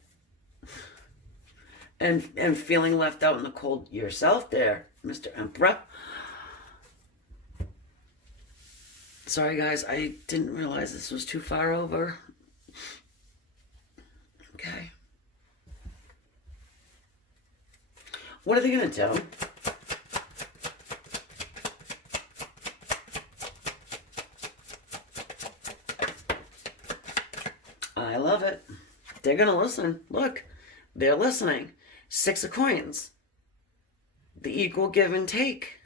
and feeling left out in the cold yourself there, Mr. Emperor. Sorry guys, I didn't realize this was too far over. Okay. What are they going to do? I love it. They're going to listen. Look, they're listening. 6 of Coins. The equal give and take.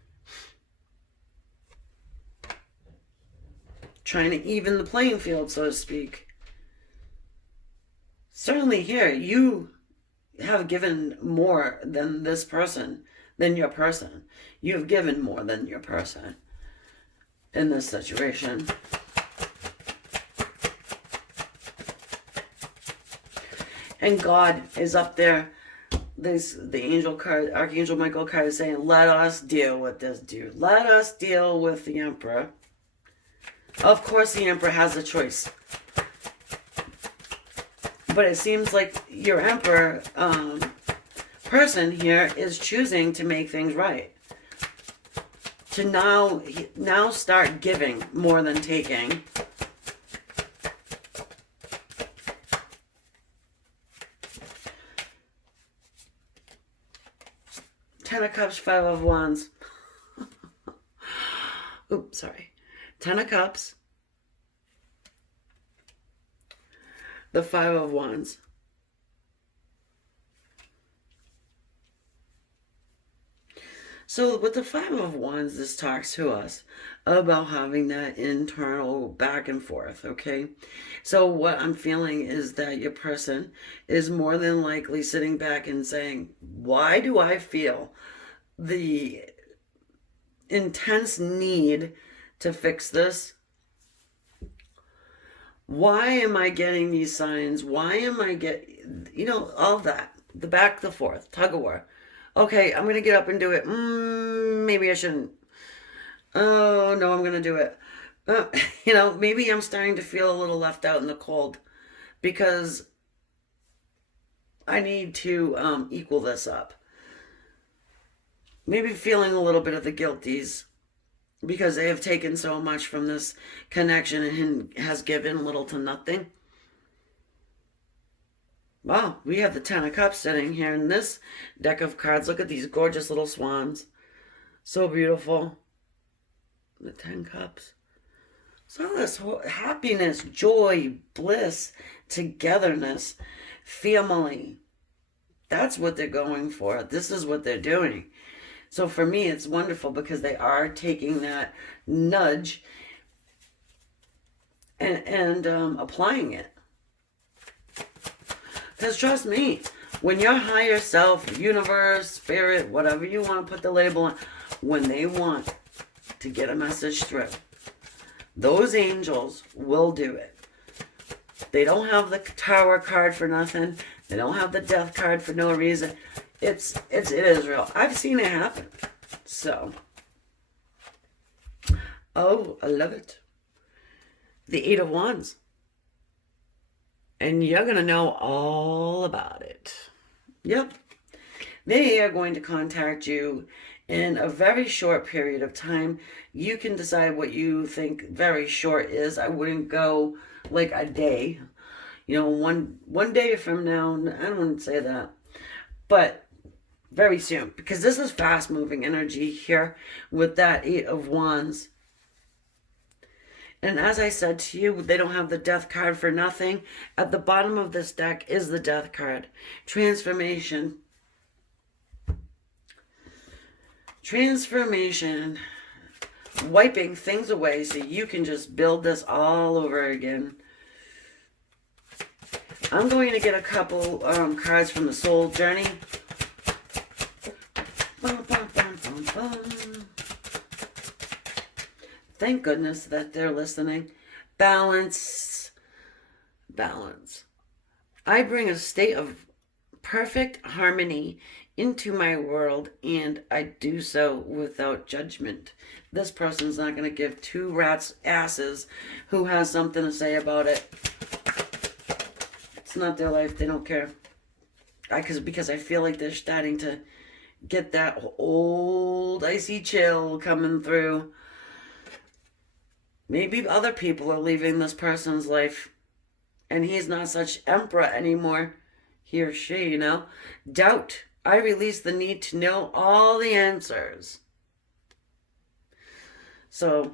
Trying to even the playing field, so to speak. Certainly here, you have given more than this person, than your person. You have given more than your person in this situation. And God is up there. The angel card, Archangel Michael card is saying, let us deal with this dude. Let us deal with the Emperor. Of course the Emperor has a choice. But it seems like your Emperor person here is choosing to make things right. To now start giving more than taking. Ten of Cups, 5 of Wands. Oops, sorry. 10 of Cups. The 5 of Wands. So with the 5 of Wands, this talks to us about having that internal back and forth, okay? So what I'm feeling is that your person is more than likely sitting back and saying, why do I feel the intense need to fix this? Why am I getting these signs? Why am I getting, all that. The back, the forth, tug of war. Okay, I'm going to get up and do it. Maybe I shouldn't. Oh, no, I'm going to do it. Maybe I'm starting to feel a little left out in the cold because I need to equal this up. Maybe feeling a little bit of the guilties because they have taken so much from this connection and has given little to nothing. Wow, we have the 10 of Cups sitting here in this deck of cards. Look at these gorgeous little swans. So beautiful. The 10 Cups. So this whole happiness, joy, bliss, togetherness, family. That's what they're going for. This is what they're doing. So for me, it's wonderful because they are taking that nudge and applying it. Because trust me, when your higher self, universe, spirit, whatever you want to put the label on, when they want to get a message through, those angels will do it. They don't have the Tower card for nothing. They don't have the death card for no reason. It is real. I've seen it happen. So, oh, I love it. The Eight of Wands. And you're going to know all about it. Yep. They are going to contact you in a very short period of time. You can decide what you think very short is. I wouldn't go like a day. You know, one day from now, I don't want to say that. But very soon. Because this is fast moving energy here with that Eight of Wands. And as I said to you, they don't have the death card for nothing. At the bottom of this deck is the death card. Transformation. Transformation. Wiping things away so you can just build this all over again. I'm going to get a couple cards from the Soul Journey. Bum, bum, bum, bum, bum. Thank goodness that they're listening. Balance. Balance. I bring a state of perfect harmony into my world, and I do so without judgment. This person's not going to give two rats' asses who has something to say about it. It's not their life. They don't care. Because I feel like they're starting to get that old icy chill coming through. Maybe other people are leaving this person's life, and he's not such emperor anymore. He or she, you know. Doubt. I release the need to know all the answers. So,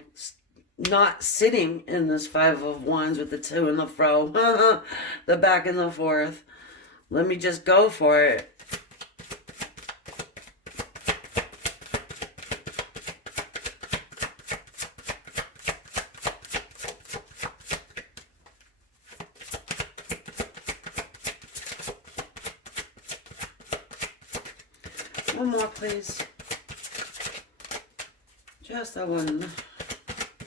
not sitting in this Five of Wands with the two in the fro, the back and the forth. Let me just go for it. One more, please. Just that one.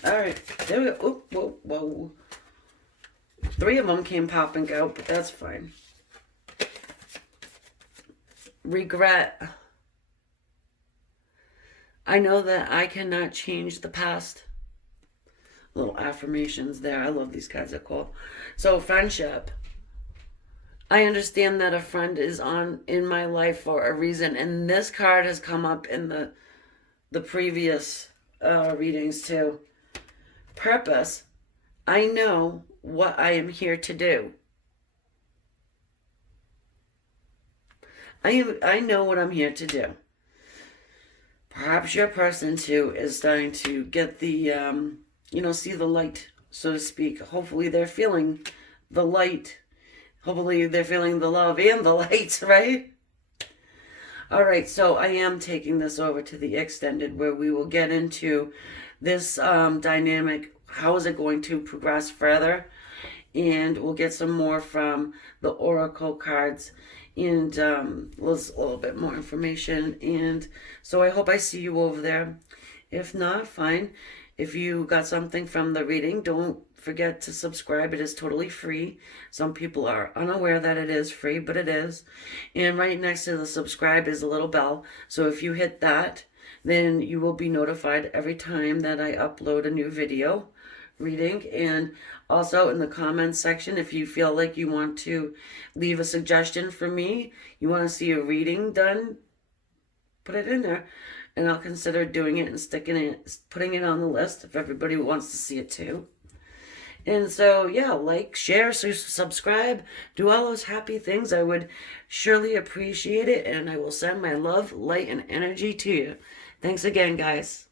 All right, there we go. Oh, whoa, whoa. 3 of them came popping out, but that's fine. Regret. I know that I cannot change the past. Little affirmations there. I love these cards. They're cool. So, friendship. I understand that a friend is in my life for a reason, and this card has come up in the previous readings too. Purpose. I know what I am here to do. I know what I'm here to do. Perhaps your person too is starting to get the see the light, so to speak. Hopefully they're feeling the light. Hopefully they're feeling the love and the light, right? All right, so I am taking this over to the extended where we will get into this dynamic. How is it going to progress further? And we'll get some more from the Oracle cards and a little bit more information. And so I hope I see you over there. If not, fine. If you got something from the reading, don't forget to subscribe. It is totally free. Some people are unaware that it is free, but it is. And right next to the subscribe is a little bell. So if you hit that, then you will be notified every time that I upload a new video reading. And also in the comments section, if you feel like you want to leave a suggestion for me, you want to see a reading done, put it in there. And I'll consider doing it and putting it on the list if everybody wants to see it too. And so, yeah, like, share, subscribe, do all those happy things. I would surely appreciate it, and I will send my love, light, and energy to you. Thanks again, guys.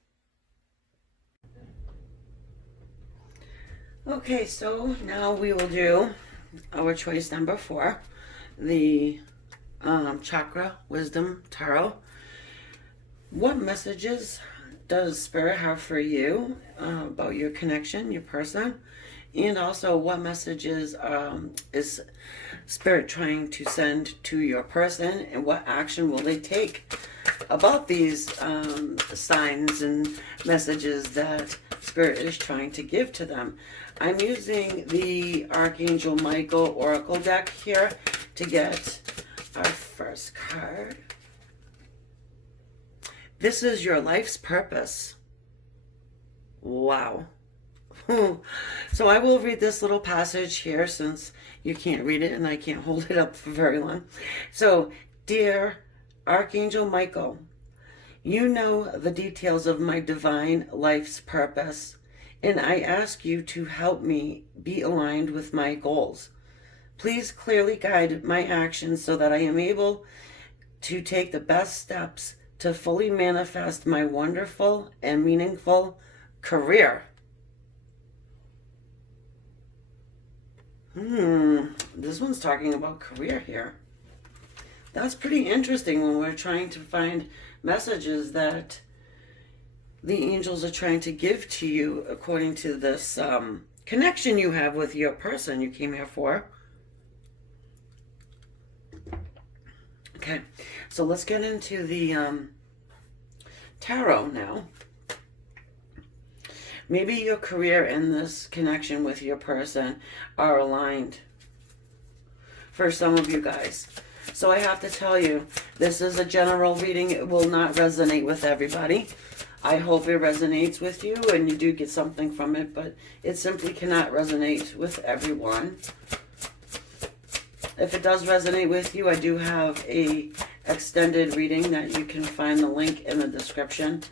Okay, so now we will do our choice number 4, the Chakra Wisdom Tarot. What messages does Spirit have for you about your connection, your person? And also, what messages is Spirit trying to send to your person, and what action will they take about these signs and messages that Spirit is trying to give to them? I'm using the Archangel Michael Oracle deck here, to get our first card. This is your life's purpose. Wow. So I will read this little passage here since you can't read it and I can't hold it up for very long. So, dear Archangel Michael, you know the details of my divine life's purpose, and I ask you to help me be aligned with my goals. Please clearly guide my actions so that I am able to take the best steps to fully manifest my wonderful and meaningful career. This one's talking about career here. That's pretty interesting when we're trying to find messages that the angels are trying to give to you according to this connection you have with your person you came here for. Okay, so let's get into the tarot now. Maybe your career and this connection with your person are aligned for some of you guys. So I have to tell you, this is a general reading. It will not resonate with everybody. I hope it resonates with you and you do get something from it, but it simply cannot resonate with everyone. If it does resonate with you, I do have a extended reading that you can find the link in the description.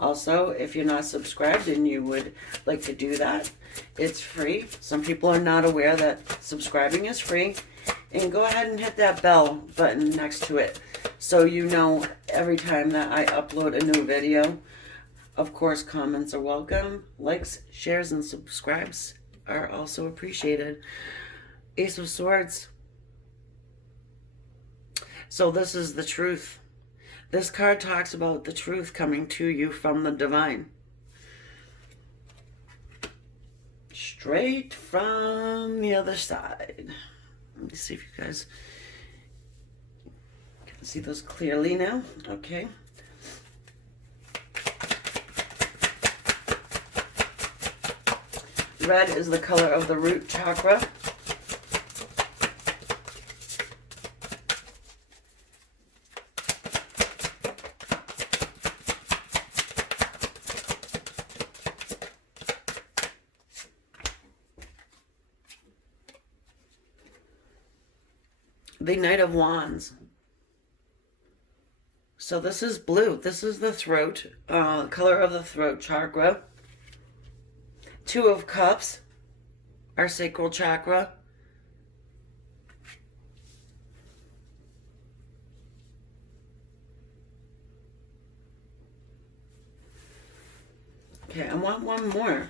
Also, if you're not subscribed and you would like to do that, it's free. Some people are not aware that subscribing is free. And go ahead and hit that bell button next to it so you know every time that I upload a new video. Of course, comments are welcome. Likes, shares, and subscribes are also appreciated. Ace of Swords. So this is the truth. This card talks about the truth coming to you from the divine. Straight from the other side. Let me see if you guys can see those clearly now. Okay. Red is the color of the root chakra. The Knight of Wands. So this is blue. This is the throat, color of the throat chakra. Two of Cups, our sacral chakra. Okay, I want one more.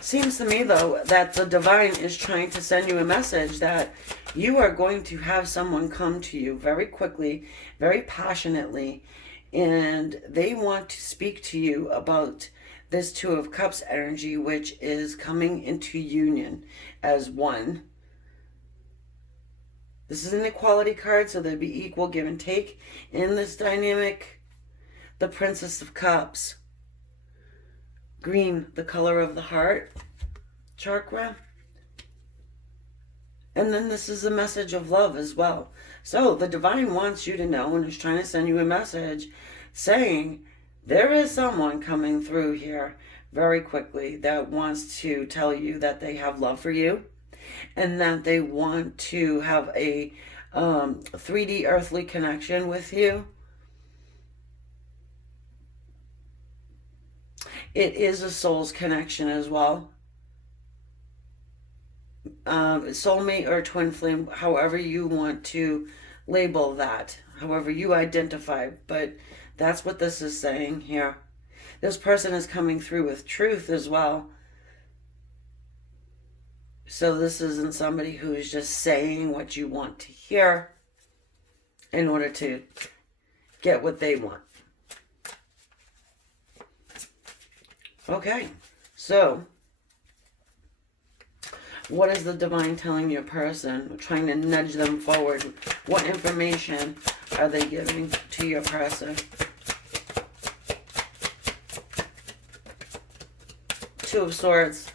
Seems to me, though, that the divine is trying to send you a message that you are going to have someone come to you very quickly, very passionately, and they want to speak to you about this Two of Cups energy, which is coming into union as one. This is an equality card, so there'd be equal give and take in this dynamic. The Princess of Cups. Green, the color of the heart chakra. And then this is a message of love as well. So the divine wants you to know and is trying to send you a message saying there is someone coming through here very quickly that wants to tell you that they have love for you and that they want to have a 3D earthly connection with you. It is a soul's connection as well. Soulmate or twin flame, however you want to label that, however you identify. But that's what this is saying here. This person is coming through with truth as well. So this isn't somebody who is just saying what you want to hear in order to get what they want. Okay, so what is the divine telling your person? Trying to nudge them forward. What information are they giving to your person? Two of Swords.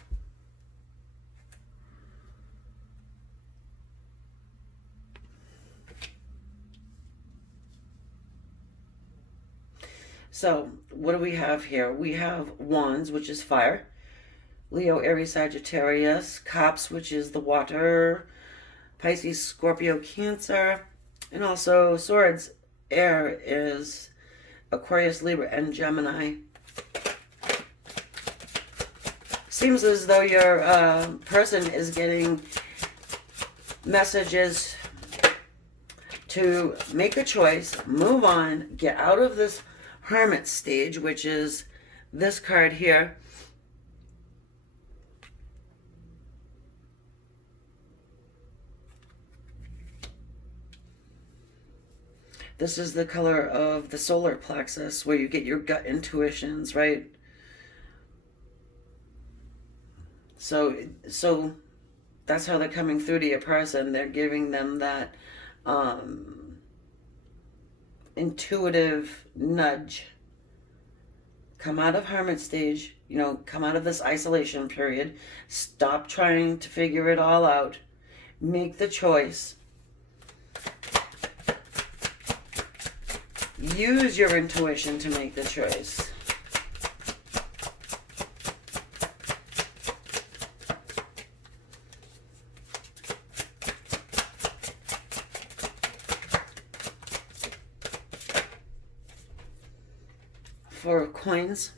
So, what do we have here? We have Wands, which is fire. Leo, Aries, Sagittarius. Cups, which is the water. Pisces, Scorpio, Cancer. And also Swords, air is Aquarius, Libra, and Gemini. Seems as though your person is getting messages to make a choice, move on, get out of this hermit stage, which is this card here. This is the color of the solar plexus, where you get your gut intuitions, right? So that's how they're coming through to your person. They're giving them that intuitive nudge. Come out of hermit stage, come out of this isolation period. Stop trying to figure it all out. Make the choice. Use your intuition to make the choice. For coins,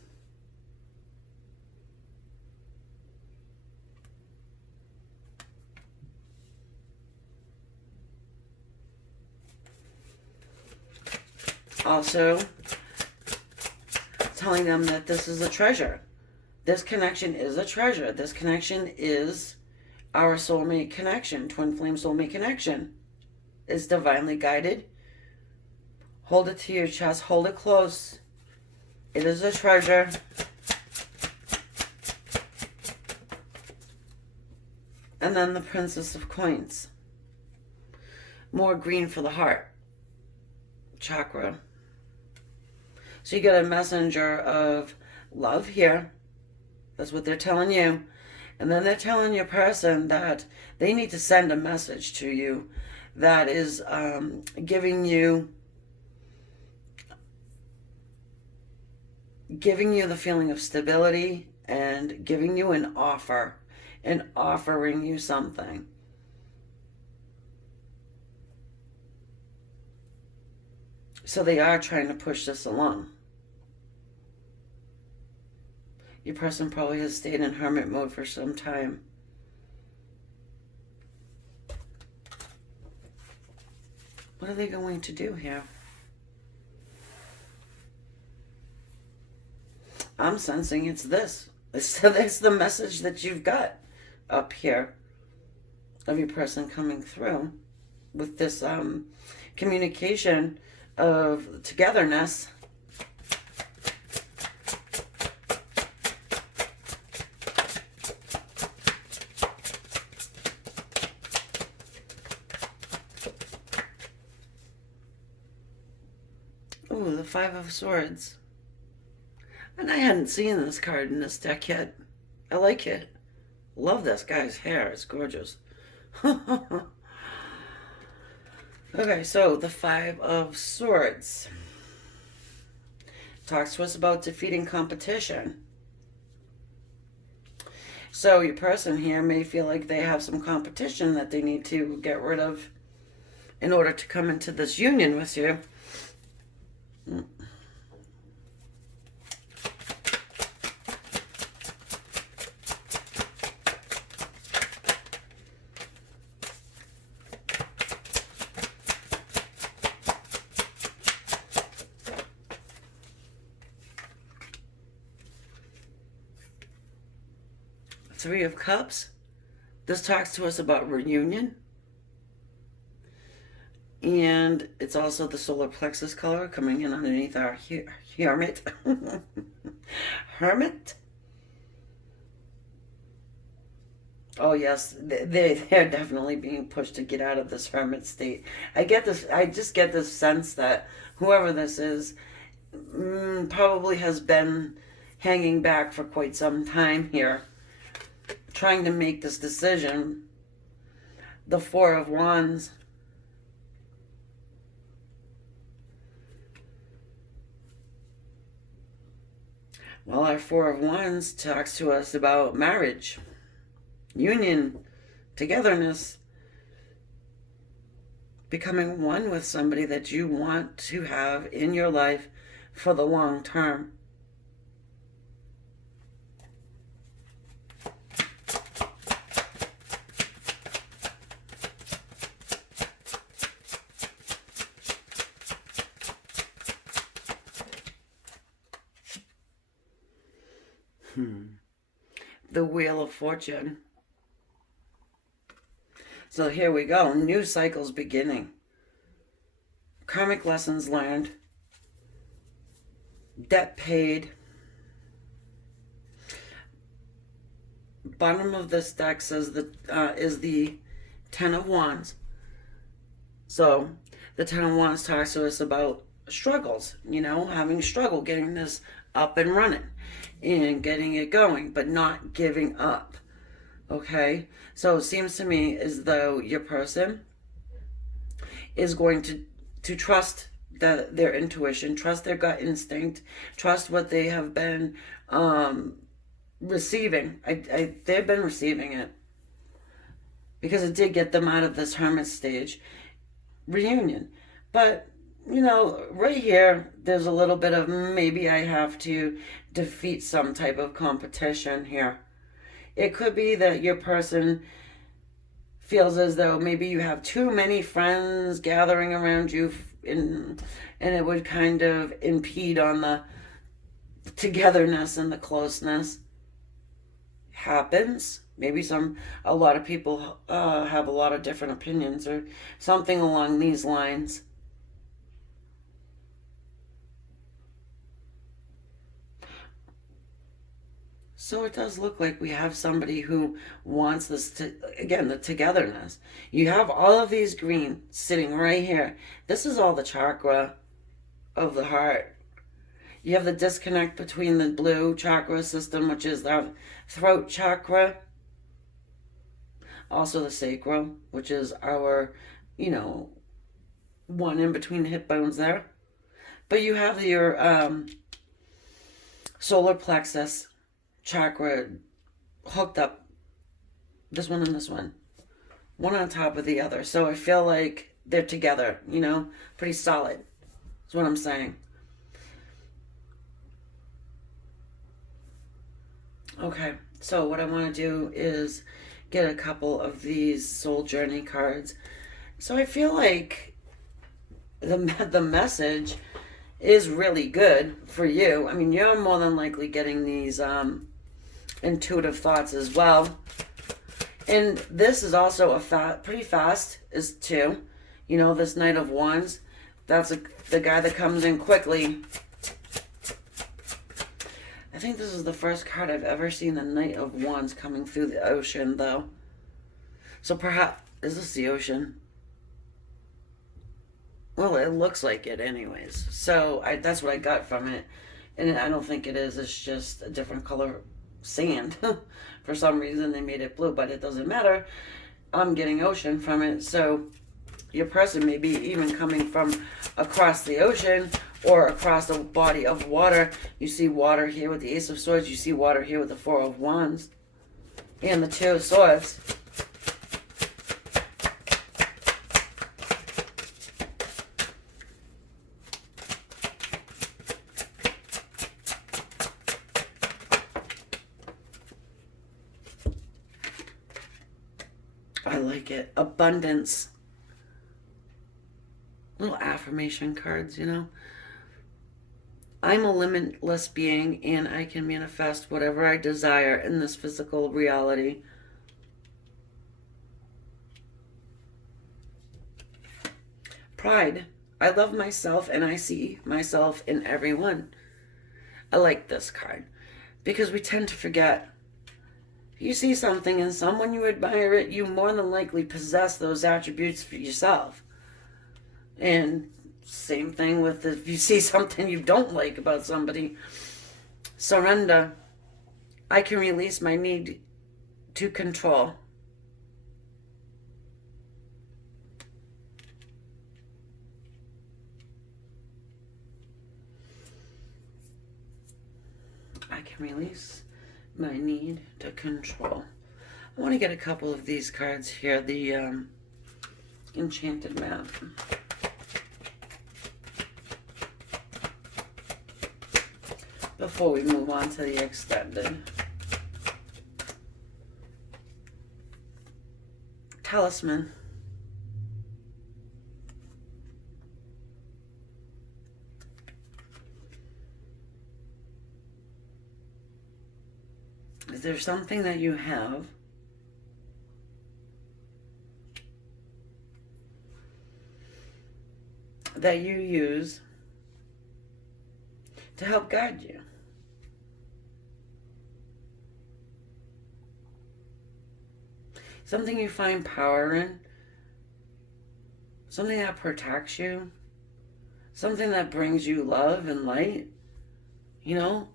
also telling them that this is a treasure. This connection is a treasure. This connection is our soulmate connection, twin flame soulmate connection. It's divinely guided. Hold it to your chest. Hold it close. It is a treasure. And then the Princess of Coins. More green for the heart chakra. So you get a messenger of love here. That's what they're telling you. And then they're telling your person that they need to send a message to you that is giving you the feeling of stability and giving you an offer and offering you something. So they are trying to push this along. Your person probably has stayed in hermit mode for some time. What are they going to do here? I'm sensing it's this. It's the message that you've got up here of your person coming through with this communication of togetherness. Ooh, the Five of Swords. And I hadn't seen this card in this deck yet. I like it. Love this guy's hair. It's gorgeous. Okay, so the Five of Swords talks to us about defeating competition. So your person here may feel like they have some competition that they need to get rid of in order to come into this union with you. Three of Cups. This talks to us about reunion. And it's also the solar plexus color coming in underneath our hermit. Hermit? Oh yes, they're definitely being pushed to get out of this hermit state. I just get this sense that whoever this is probably has been hanging back for quite some time here, trying to make this decision. The Four of Wands. Well, our Four of Wands talks to us about marriage, union, togetherness, becoming one with somebody that you want to have in your life for the long term. The Wheel of Fortune. So here we go. New cycles beginning. Karmic lessons learned. Debt paid. Bottom of this deck says that is the Ten of Wands. So the Ten of Wands talks to us about struggles, having struggle getting this up and running and getting it going, but not giving up. Okay? So it seems to me as though your person is going to trust their intuition, trust their gut instinct, trust what they have been receiving. They've been receiving it because it did get them out of this hermit stage reunion. But right here, there's a little bit of maybe I have to defeat some type of competition here. It could be that your person feels as though maybe you have too many friends gathering around you and it would kind of impede on the togetherness and the closeness. Happens. Maybe a lot of people have a lot of different opinions or something along these lines. So it does look like we have somebody who wants this, again, the togetherness. You have all of these green sitting right here. This is all the chakra of the heart. You have the disconnect between the blue chakra system, which is the throat chakra. Also the sacral, which is our, one in between the hip bones there. But you have your solar plexus chakra hooked up, this one and this one on top of the other. So I feel like they're together, pretty solid. That's what I'm saying. Okay, so what I want to do is get a couple of these soul journey cards. So I feel like the message is really good for you. I mean, you're more than likely getting these intuitive thoughts as well. And this is also pretty fast is too. This Knight of Wands, that's the guy that comes in quickly. I think this is the first card I've ever seen the Knight of Wands coming through the ocean, though. So perhaps, is this the ocean? Well, it looks like it anyways. So that's what I got from it. And I don't think it is. It's just a different color sand. For some reason they made it blue, but it doesn't matter. I'm getting ocean from it. So your person may be even coming from across the ocean or across a body of water. You see water here with the Ace of Swords. You see water here with the Four of Wands and the Two of Swords. I like it. Abundance. Little affirmation cards, I'm a limitless being and I can manifest whatever I desire in this physical reality. Pride. I love myself and I see myself in everyone. I like this card because we tend to forget. If you see something in someone, you admire it, you more than likely possess those attributes for yourself. And same thing with if you see something you don't like about somebody. Surrender. I can release my need to control. I can release my need to control. I want to get a couple of these cards here. The Enchanted Map. Before we move on to the extended. Talisman. Is there something that you have that you use to help guide you? Something you find power in, something that protects you, something that brings you love and light, you know,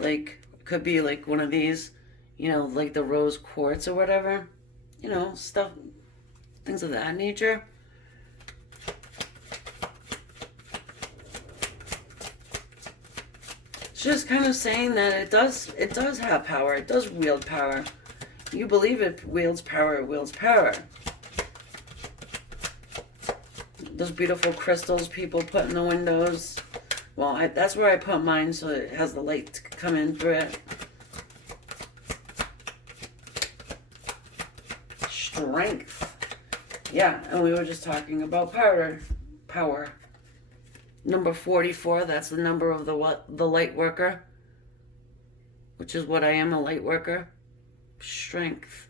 like, could be like one of these, you know, like the rose quartz or whatever, you know, stuff, things of that nature. It's just kind of saying that it does have power, it does wield power. You believe it wields power, it wields power. Those beautiful crystals people put in the windows. Well, that's where I put mine so it has the light come in through it. Strength. Yeah, and we were just talking about power. Number 44, that's the number of the light worker. Which is what I am, a light worker. Strength.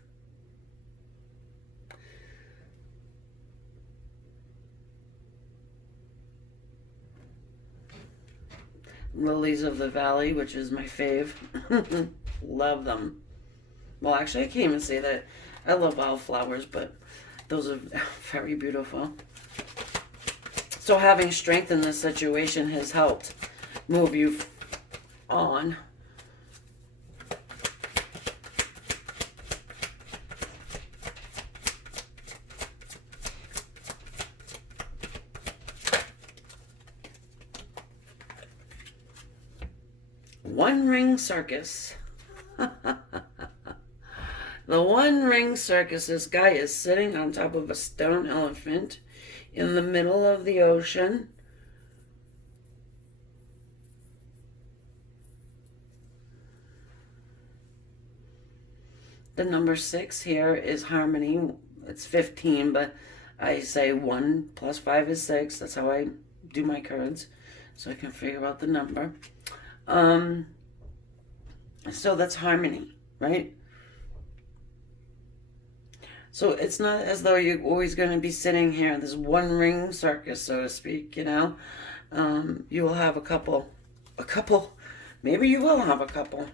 Lilies of the Valley, which is my fave. Love them. Well, actually, I can't even say that. I love wildflowers, but those are very beautiful. So having strength in this situation has helped move you on. One Ring Circus. The One Ring Circus. This guy is sitting on top of a stone elephant in the middle of the ocean. The number 6 here is harmony. It's 15, but I say 1 plus 5 is 6. That's how I do my cards, so I can figure out the number. So that's harmony, right? So it's not as though you're always going to be sitting here in this one ring circus, so to speak, you know. You will have a couple, maybe you will have a couple.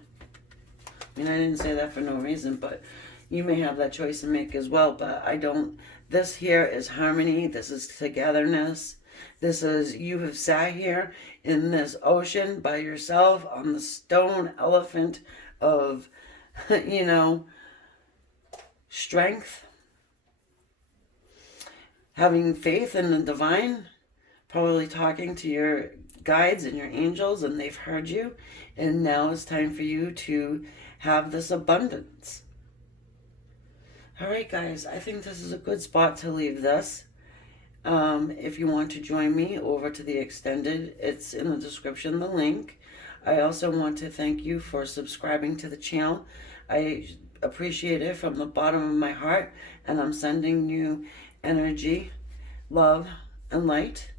I mean, I didn't say that for no reason, but you may have that choice to make as well, but I don't. This here is harmony. This is togetherness. This is, you have sat here in this ocean by yourself on the stone elephant of, you know, strength. Having faith in the divine. Probably talking to your guides and your angels, and they've heard you. And now it's time for you to have this abundance. All right, guys, I think this is a good spot to leave this. If you want to join me over to the extended, it's in the description, the link. I also want to thank you for subscribing to the channel. I appreciate it from the bottom of my heart, and I'm sending you energy, love, and light.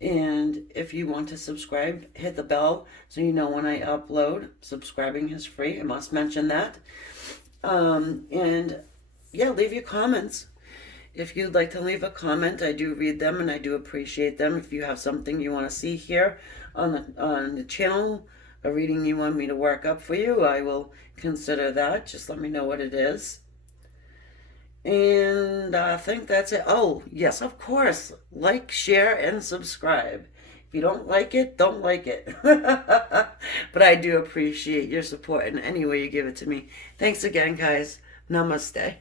And if you want to subscribe, hit the bell so you know when I upload. Subscribing is free. I must mention that. And yeah, leave your comments. If you'd like to leave a comment, I do read them and I do appreciate them. If you have something you want to see here on the channel, a reading you want me to work up for you, I will consider that. Just let me know what it is. And I think that's it. Oh, yes, of course. Like, share, and subscribe. If you don't like it, don't like it. But I do appreciate your support in any way you give it to me. Thanks again, guys. Namaste.